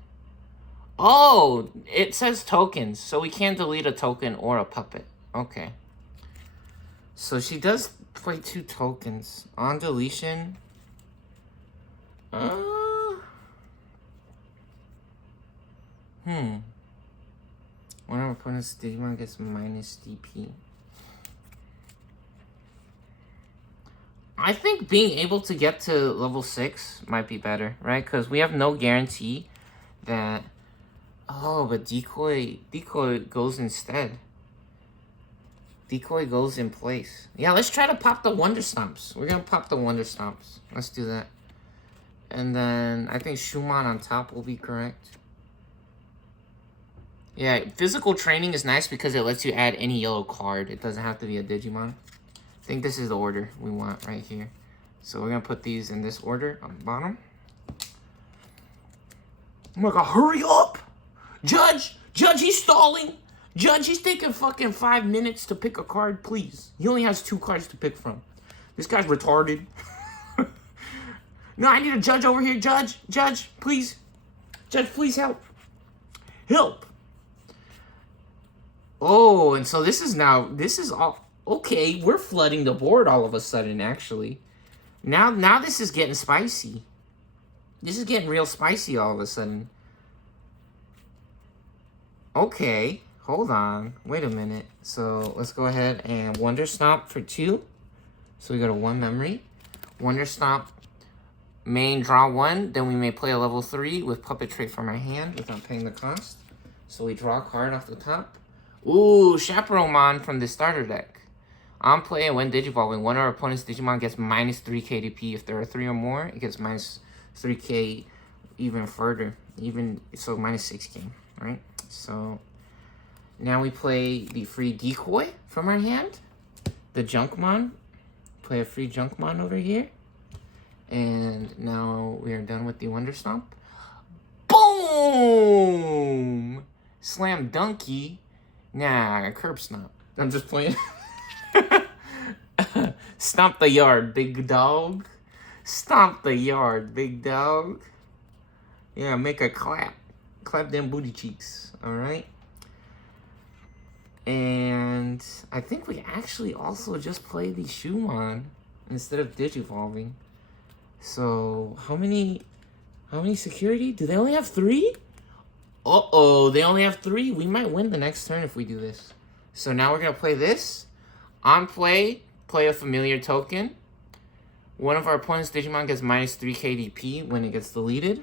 Oh, it says tokens, so we can't delete a token or a puppet. Okay. So she does play 2 tokens. On deletion. When our opponent's Digimon gets minus DP. I think being able to get to level 6 might be better, right? Because we have no guarantee that... Oh, but decoy goes instead. Decoy goes in place. Yeah, let's try to pop the Wonder Stomps. We're going to pop the Wonder Stomps. Let's do that. And then I think Shumon on top will be correct. Yeah, physical training is nice because it lets you add any yellow card. It doesn't have to be a Digimon. I think this is the order we want right here. So we're going to put these in this order on the bottom. Oh my god, hurry up! Judge, he's stalling. Judge, he's taking fucking 5 minutes to pick a card, please. He only has 2 cards to pick from. This guy's retarded. No, I need a judge over here. Judge, please. Judge, please help. Help. Oh, and so this is all... Okay, we're flooding the board all of a sudden, actually. Now this is getting spicy. This is getting real spicy all of a sudden. Okay, hold on. Wait a minute. So let's go ahead and Wonder Stomp for 2. So we go to 1 memory. Wonder Stomp, main draw 1. Then we may play a level 3 with Puppet Trait from our hand without paying the cost. So we draw a card off the top. Ooh, Chaperonemon from the starter deck. On play and when Digivolving, one of our opponent's Digimon gets minus 3 KDP. If there are 3 or more, it gets minus 3k even further. So minus 6k, right? So now we play the free Decoy from our hand. The Junkmon. Play a free Junkmon over here. And now we are done with the Wonder Stomp. Boom! Slam Dunky. Nah, Curb Stomp. I'm just playing. Stomp the yard, big dog. Stomp the yard, big dog. Yeah, make a clap. Clap them booty cheeks, alright? And I think we actually also just play the Shumon instead of Digivolving. So, how many security? Do they only have 3? Uh-oh, they only have 3. We might win the next turn if we do this. So now we're going to play this. On play a familiar token. One of our opponent's Digimon gets minus 3 KDP when it gets deleted.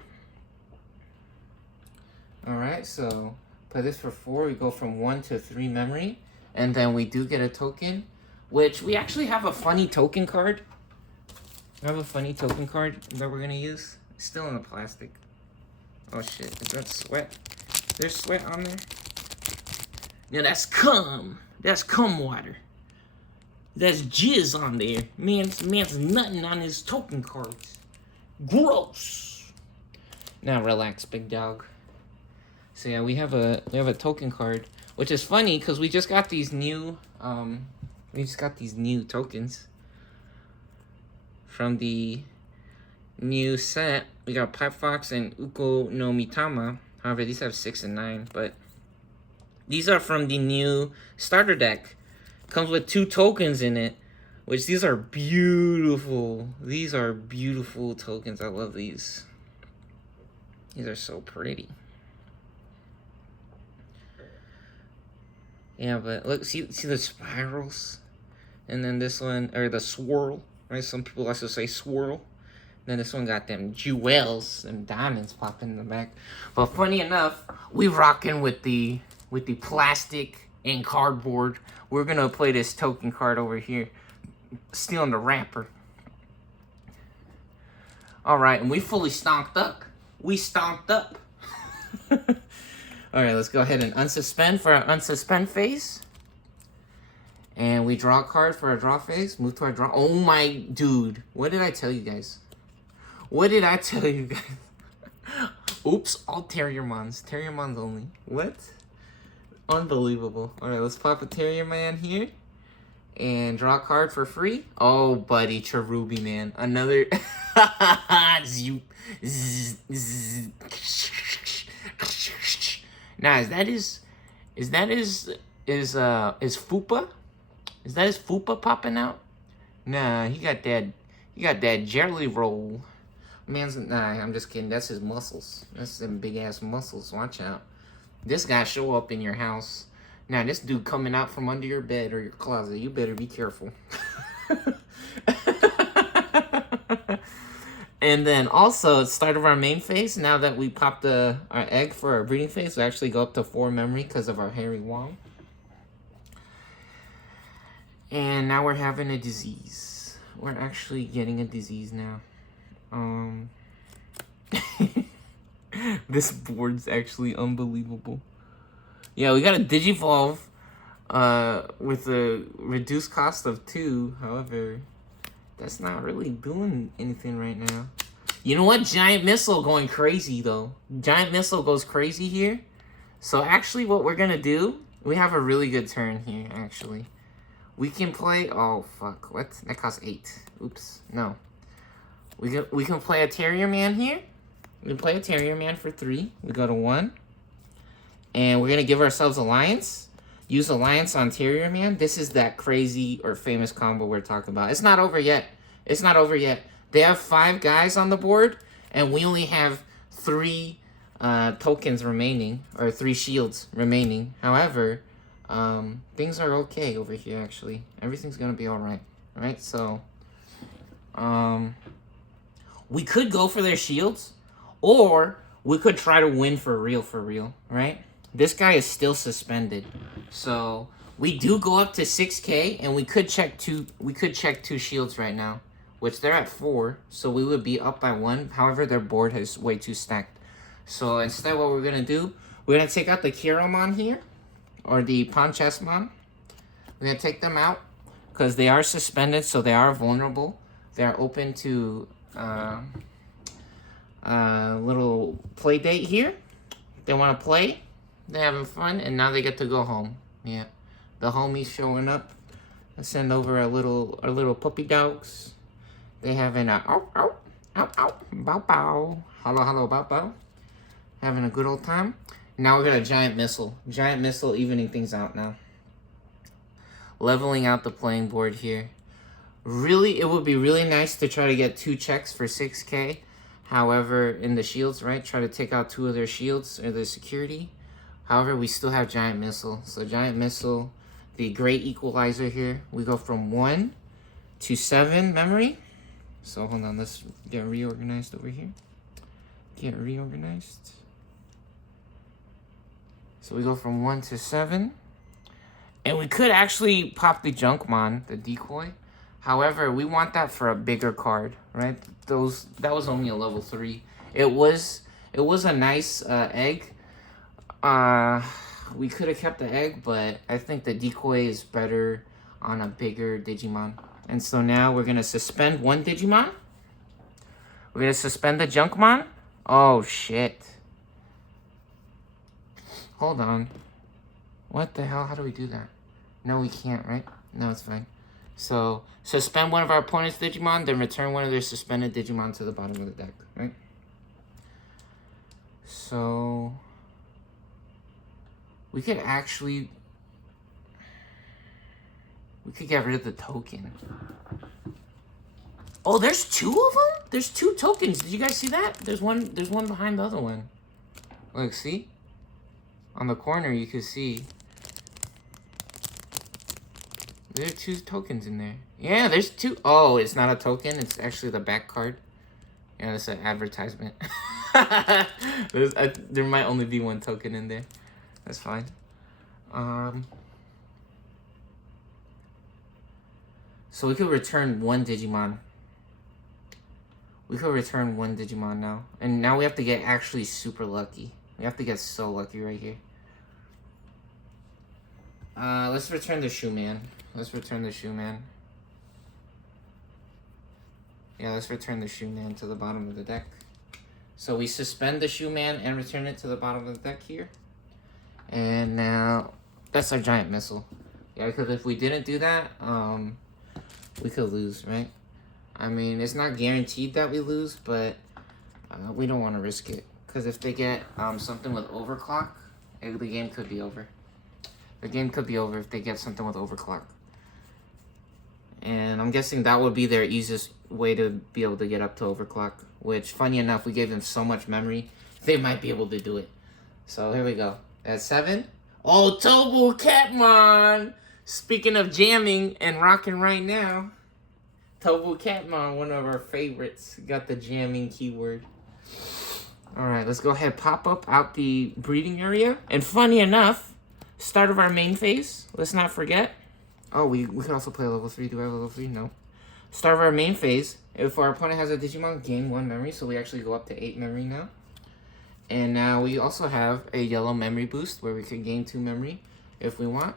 Alright, so play this for 4. We go from 1 to 3 memory. And then we do get a token, which we actually have a funny token card. We have a funny token card that we're going to use. It's still in the plastic. Oh shit, is that sweat? There's sweat on there? Yeah, that's cum. That's cum water. That's jizz on there. Man's nutting on his token cards. Gross. Now relax, big dog. So yeah, we have a token card, which is funny because we just got these new tokens from the new set. We got Pipe Fox and Uko no Mitama. However, these have 6 and 9, but These are from the new starter deck. Comes with 2 tokens in it, which these are beautiful. These are beautiful tokens. I love these. These are so pretty. Yeah, but look, see the spirals? And then this one, or the swirl, right? Some people also say swirl. Then this one got them jewels and diamonds popping in the back. But funny enough, we rocking with the plastic and cardboard. We're gonna play this token card over here, stealing the wrapper. All right, and we fully stonked up. We stonked up. All right, let's go ahead and unsuspend for our unsuspend phase. And we draw a card for our draw phase. Move to our draw. Oh my dude, what did I tell you guys? What did I tell you guys? Oops, all Terrier Mons. Terrier Mons only. What? Unbelievable. All right, let's pop a Terrier Man here. And draw a card for free. Oh, buddy, Cherubi, man. Another... Nah, is Fupa? Is that his Fupa popping out? Nah, he got that jelly roll. Nah, I'm just kidding. That's his muscles. That's them big ass muscles. Watch out. This guy show up in your house. Now this dude coming out from under your bed or your closet. You better be careful. And then also, at the start of our main phase, now that we popped our egg for our breeding phase, we actually go up to 4 memory because of our Harry Wong. And now we're having a disease. We're actually getting a disease now. This board's actually unbelievable. Yeah, we got a Digivolve with a reduced cost of 2. However, that's not really doing anything right now. You know what? Giant Missile going crazy, though. Giant Missile goes crazy here. So actually what we're going to do, we have a really good turn here, actually. We can play... Oh, fuck. What? That costs 8. Oops. No. We can play a Terrier Man here. We can play a Terrier Man for 3. We go to 1. And we're going to give ourselves Alliance. Use Alliance on Terrier Man. This is that crazy or famous combo we're talking about. It's not over yet. It's not over yet. They have 5 guys on the board, and we only have 3 tokens remaining, or 3 shields remaining. However, things are okay over here, actually. Everything's going to be alright. Alright, so... we could go for their shields, or we could try to win for real, right? This guy is still suspended. So we do go up to 6K, and we could check 2 shields right now, which they're at 4, so we would be up by 1. However, their board is way too stacked. So instead what we're gonna do, we're gonna take out the Kiromon here, or the Ponchesmon. We're gonna take them out because they are suspended, so they are vulnerable. They're open to little play date here. They want to play. They're having fun, and now they get to go home. Yeah, the homies showing up. I send over our little puppy dogs. They having a bow bow, hello bow bow. Having a good old time. Now we got a Giant Missile. Giant Missile evening things out now. Leveling out the playing board here. Really, it would be really nice to try to get 2 checks for 6K. However, in the shields, right? Try to take out 2 of their shields or their security. However, we still have Giant Missile. So Giant Missile, the great equalizer here. We go from 1 to 7 memory. So hold on, let's get reorganized over here. Get reorganized. So we go from 1 to 7. And we could actually pop the Junkmon, the decoy. However, we want that for a bigger card, right? That was only a level 3. It was a nice egg. We could have kept the egg, but I think the decoy is better on a bigger Digimon. And so now we're gonna suspend 1 Digimon. We're gonna suspend the Junkmon. Oh shit. Hold on. What the hell? How do we do that? No, we can't, right? No, it's fine. So, suspend one of our opponent's Digimon, then return one of their suspended Digimon to the bottom of the deck, right? So, We could actually... We could get rid of the token. Oh, there's 2 of them? There's 2 tokens. Did you guys see that? There's one behind the other one. Look, see? On the corner, you can see. There are 2 tokens in there. Yeah, there's 2. Oh, it's not a token. It's actually the back card. Yeah, it's an advertisement. There might only be 1 token in there. That's fine. So we could return 1 Digimon. We could return 1 Digimon now. And now we have to get actually super lucky. We have to get so lucky right here. Let's return the Shoe Man. Let's return the Shoe Man. Yeah, let's return the Shoe Man to the bottom of the deck. So we suspend the Shoe Man and return it to the bottom of the deck here. And now, that's our giant missile. Yeah, because if we didn't do that, we could lose, right? I mean, it's not guaranteed that we lose, but we don't want to risk it. Because if they get something with overclock, the game could be over. The game could be over if they get something with overclock. And I'm guessing that would be their easiest way to be able to get up to overclock. Which, funny enough, we gave them so much memory, they might be able to do it. So here we go. At 7. Oh, Tobu Catmon! Speaking of jamming and rocking right now, Tobu Catmon, one of our favorites, got the jamming keyword. Alright, let's go ahead, pop up out the breeding area. And funny enough, start of our main phase, let's not forget. Oh, we could also play level 3. Do I have level 3? No. Start of our main phase. If our opponent has a Digimon, gain 1 memory, so we actually go up to 8 memory now. And now we also have a yellow memory boost where we can gain 2 memory if we want.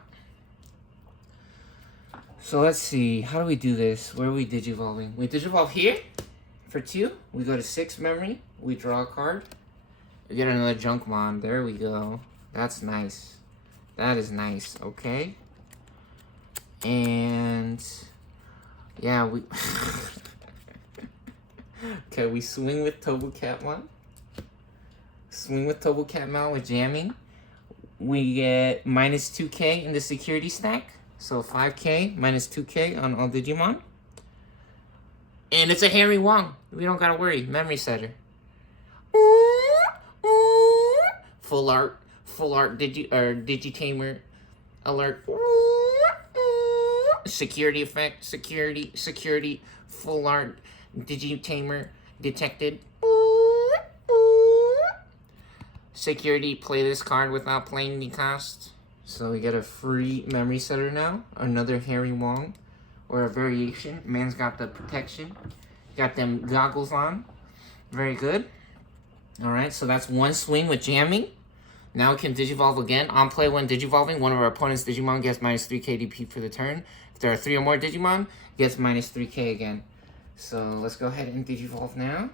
So let's see, how do we do this? Where are we digivolving? We digivolve here for 2. We go to 6 memory. We draw a card. We get another Junkmon. There we go. That's nice. That is nice, okay? And yeah, we okay, we swing with Tobu Catmon. Swing with Tobu Catmon with jamming. We get minus 2k in the security stack. So 5k minus 2k on all Digimon. And it's a Harry Wong. We don't gotta worry. Memory setter. Full art Digitamer alert. Security effect, security, full art Digitamer detected. Security, play this card without playing the cost. So we get a free memory setter now. Another Harry Wong, or a variation. Man's got the protection. Got them goggles on. Very good. Alright, so that's 1 swing with jamming. Now we can digivolve again. On play when digivolving, one of our opponent's Digimon gets minus 3 KDP for the turn. If there are 3 or more Digimon, gets minus 3k again. So let's go ahead and digivolve now.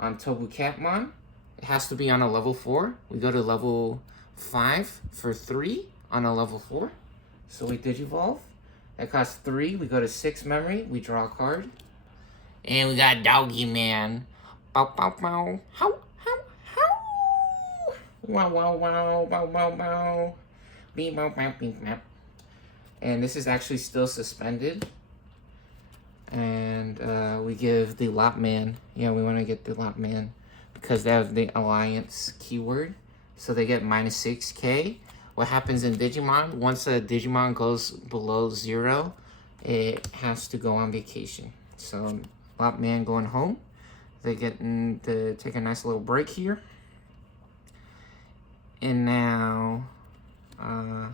On Tobu Catmon. It has to be on a level 4. We go to level 5 for 3 on a level 4. So we digivolve. That costs 3. We go to 6 memory. We draw a card. And we got Doggy Man. Bow, bow, bow. How, how, how. Wow, wow, wow, wow, wow, wow. Beep, bow, bow, beep, map. And this is actually still suspended. And we give the Lot Man. Yeah, we want to get the Lot Man because they have the Alliance keyword. So they get minus 6k. What happens in Digimon? Once a Digimon goes below 0, it has to go on vacation. So Lot Man going home. They get to take a nice little break here. And now, how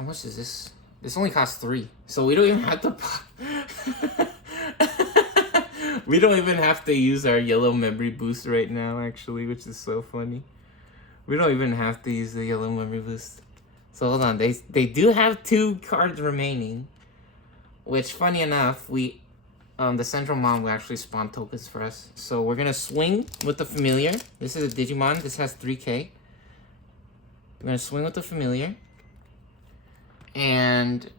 much is this? This only costs 3. So we don't even have to we don't even have to use our yellow memory boost right now, actually, which is so funny. We don't even have to use the yellow memory boost. So hold on, they do have 2 cards remaining. Which, funny enough, the Central Mom will actually spawn tokens for us. So we're gonna swing with the Familiar. This is a Digimon. This has 3k. We're gonna swing with the Familiar. And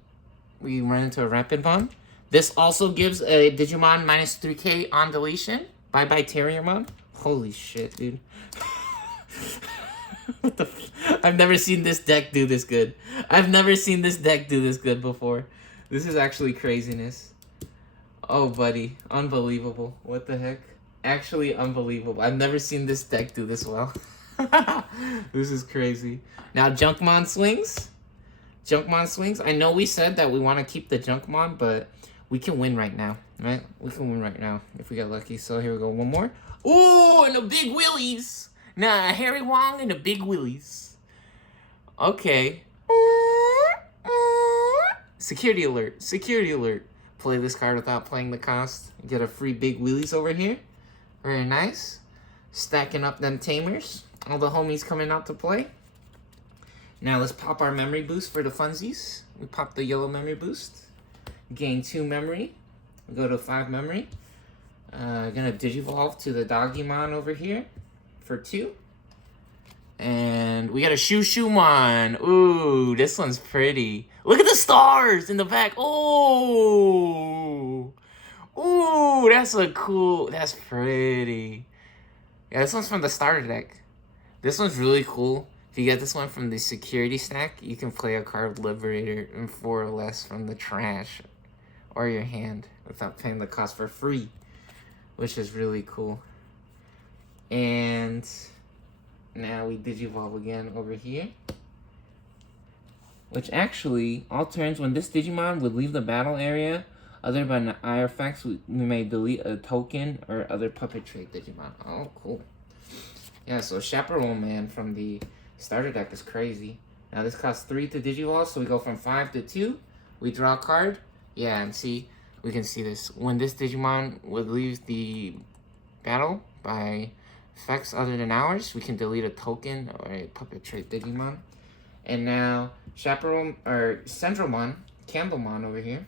we run into a Rapid Bomb. This also gives a Digimon minus 3k on deletion. Bye-bye Terriermon. Holy shit, dude. What the I've never seen this deck do this good. I've never seen this deck do this good before. This is actually craziness. Oh, buddy. Unbelievable. What the heck? Actually unbelievable. I've never seen this deck do this well. This is crazy. Now, Junkmon swings. Junkmon swings. I know we said that we want to keep the Junkmon, but we can win right now, right? We can win right now if we get lucky. So here we go. One more. Ooh, and the big willies. Nah, Harry Wong and the big willies. Okay. Security alert. Security alert. Play this card without playing the cost. Get a free big willies over here. Very nice. Stacking up them tamers. All the homies coming out to play. Now let's pop our memory boost for the funsies. We pop the yellow memory boost. Gain 2 memory. We go to 5 memory. Gonna digivolve to the Doggymon over here for 2. And we got a Shumon. Ooh, this one's pretty. Look at the stars in the back. Oh, ooh, that's a cool. That's pretty. Yeah, this one's from the starter deck. This one's really cool. If you get this one from the security stack, you can play a card Liberator and 4 or less from the trash or your hand without paying the cost for free, which is really cool. And now we digivolve again over here. Which actually, all turns when this Digimon would leave the battle area, other than artifacts, we may delete a token or other puppet trait Digimon. Oh, cool. Yeah, so Chaperone Man from the starter deck is crazy. Now this costs 3 to digivolve, so we go from 5 to 2. We draw a card. Yeah, and see, we can see this. When this Digimon would leave the battle by effects other than ours, we can delete a token or a puppet trait Digimon. And now Chaperone or Centralmon, Candlemon over here.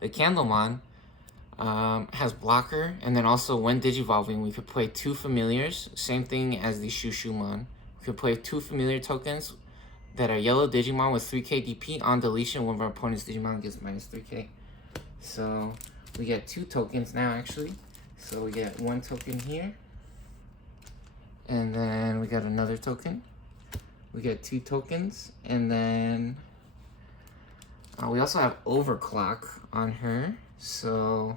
The Candlemon has blocker, and then also when digivolving, we could play 2 familiars. Same thing as the Shumon. We could play 2 familiar tokens that are yellow Digimon with 3k DP on deletion when our opponent's Digimon gets minus 3k. So we get 2 tokens now actually. So we get 1 token here, and then we got another token. We get 2 tokens, and then we also have Overclock on her, so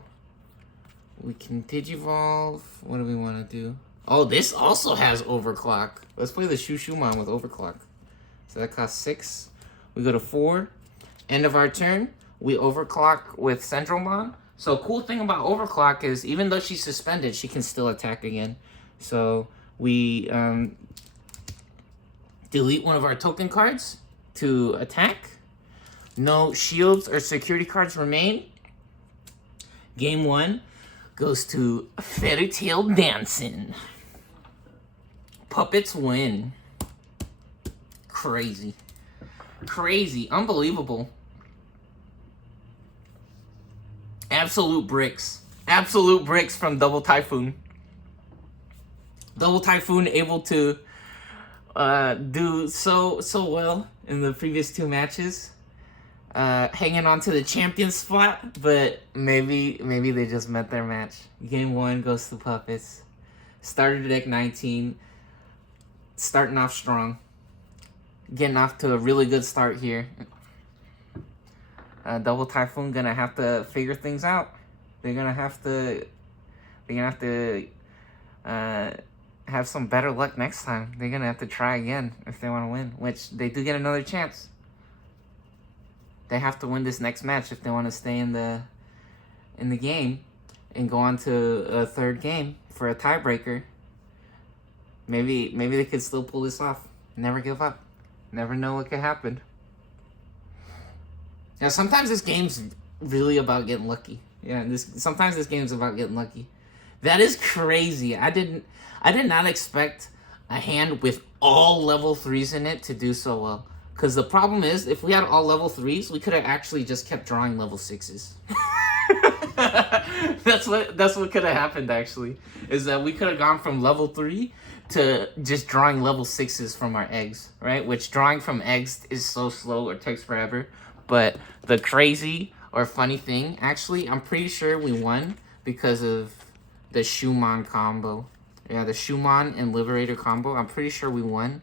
we can digivolve. What do we want to do? Oh, this also has Overclock. Let's play the Shumon with Overclock. So that costs 6. We go to 4. End of our turn, we Overclock with Centralmon. So cool thing about Overclock is even though she's suspended, she can still attack again. So we delete one of our token cards to attack. No shields or security cards remain. Game 1 goes to Fairy Tale Dancing. Puppets win. Crazy. Crazy. Unbelievable. Absolute bricks. Absolute bricks from Double Typhoon. Double Typhoon able to do so well in the previous 2 matches. Hanging on to the champion spot, but maybe they just met their match. Game 1 goes to Puppets. Starter deck 19. Starting off strong. Getting off to a really good start here. Double Typhoon gonna have to figure things out. They're gonna have to have some better luck next time. They're gonna have to try again if they want to win, which they do get another chance. They have to win this next match if they want to stay in the game and go on to a 3rd game for a tiebreaker. Maybe they could still pull this off. Never give up. Never know what could happen. Now sometimes this game's really about getting lucky. Yeah, sometimes this game's about getting lucky. That is crazy. I did not expect a hand with all level 3s in it to do so well. Because the problem is, if we had all level 3s, we could have actually just kept drawing level 6s. That's what could have happened, actually. Is that we could have gone from level 3 to just drawing level 6s from our eggs, right? Which drawing from eggs is so slow or takes forever. But the crazy or funny thing, actually, I'm pretty sure we won because of the Shumon combo. Yeah, the Shumon and Liberator combo. I'm pretty sure we won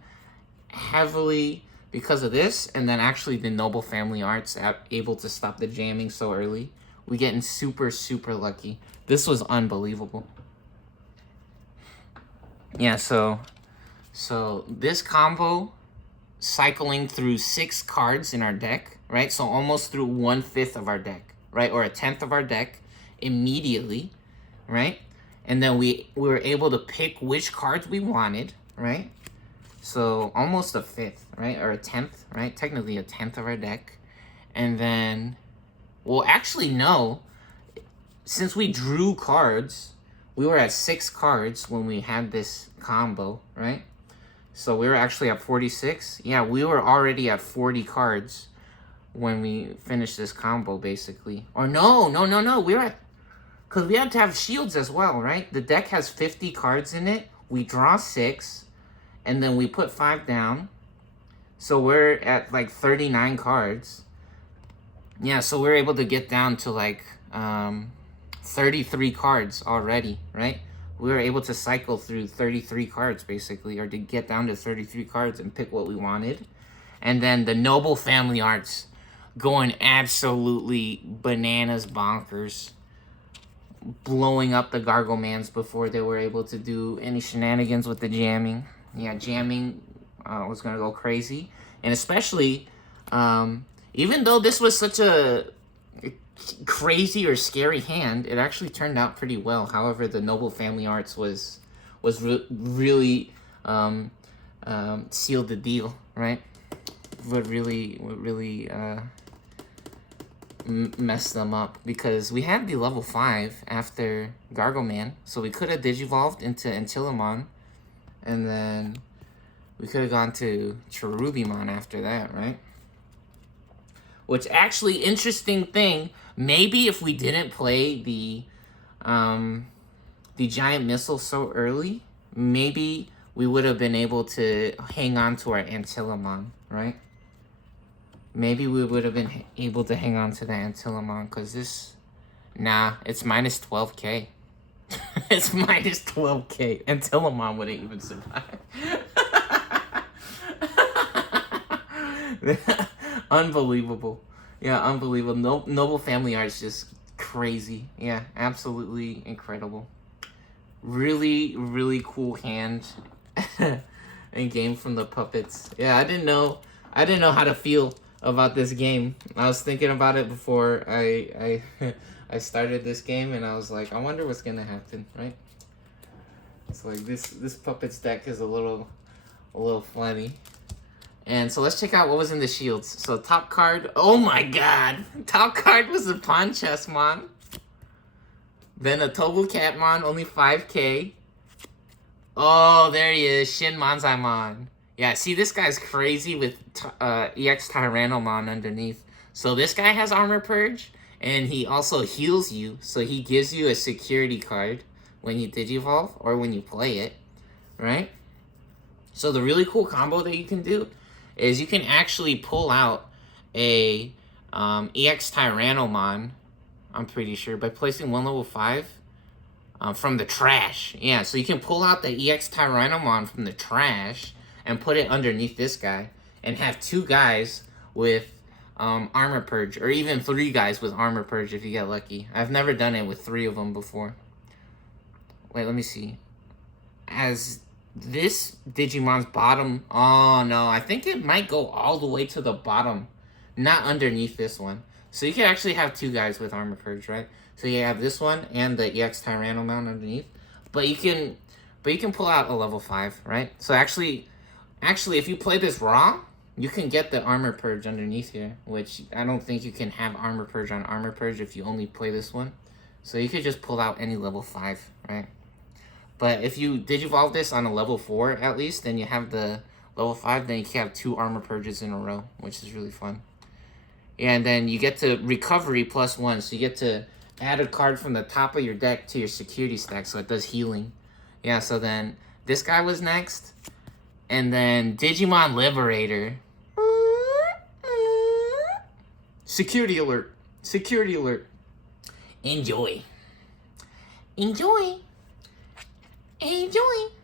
heavily because of this, and then actually the Noble Family Arts able to stop the jamming so early. We getting super, super lucky. This was unbelievable. Yeah, so this combo, cycling through 6 cards in our deck, right? So almost through 1/5 of our deck, right? Or 1/10 of our deck immediately, right? And then we were able to pick which cards we wanted, right? So almost 1/5, right? Or 1/10, right? Technically 1/10 of our deck. And then, well, actually, no. Since we drew cards, we were at 6 cards when we had this combo, right? So we were actually at 46. Yeah, we were already at 40 cards when we finished this combo, basically. Or no. We were at, because we had to have shields as well, right? The deck has 50 cards in it. We draw 6, and then we put 5 down. So we're at like 39 cards. Yeah, so we're able to get down to like 33 cards already, right? We were able to cycle through 33 cards, basically, or to get down to 33 cards and pick what we wanted. And then the Noble Family Arts going absolutely bananas bonkers, blowing up the Garglemans before they were able to do any shenanigans with the jamming. Yeah, jamming was going to go crazy. And especially, even though this was such a crazy or scary hand, it actually turned out pretty well. However, the Noble Family Arts was really sealed the deal, right? What really messed them up, because we had the level 5 after Gargoman, so we could have digivolved into Antilamon, and then we could have gone to Cherubimon after that, right? Which actually, interesting thing, maybe if we didn't play the giant missile so early, maybe we would have been able to hang on to our Antilamon, right? Maybe we would have been able to hang on to that Antilamon, because this, nah, it's minus 12k. It's minus 12k. Antilamon wouldn't even survive. Unbelievable. Yeah, unbelievable. Noble Family Arts just crazy. Yeah, absolutely incredible. Really, really cool hand and game from the puppets. Yeah, I didn't know how to feel about this game. I was thinking about it before I started this game, and I was like, I wonder what's gonna happen, right? It's like this puppets deck is a little funny. And so let's check out what was in the shields. So top card, oh my god! Top card was a Ponchesmon. Then a Tobu Catmon, only 5k. Oh, there he is, Shin Manzaimon. Yeah, see, this guy's crazy with EX Tyrannomon underneath. So this guy has Armor Purge, and he also heals you. So he gives you a security card when you Digivolve, or when you play it, right? So the really cool combo that you can do is you can actually pull out a EX Tyrannomon, I'm pretty sure, by placing 1 level 5 from the trash. Yeah, so you can pull out the EX Tyrannomon from the trash and put it underneath this guy, and have 2 guys with Armor Purge, or even 3 guys with Armor Purge if you get lucky. I've never done it with 3 of them before. Wait, let me see. As this Digimon's bottom, oh no, I think it might go all the way to the bottom, not underneath this one. So you can actually have 2 guys with Armor Purge, right? So you have this one and the EX Tyrannomon underneath, but you can pull out a level 5, right? So actually, if you play this raw, you can get the Armor Purge underneath here, which I don't think you can have Armor Purge on Armor Purge if you only play this one. So you could just pull out any level 5, right? But if you Digivolve this on a level 4 at least, then you have the level 5, then you can have 2 Armor Purges in a row, which is really fun. And then you get to recovery +1, so you get to add a card from the top of your deck to your security stack, so it does healing. Yeah, so then this guy was next. And then Digimon Liberator. Security alert. Security alert. Enjoy. Enjoy. Enjoy!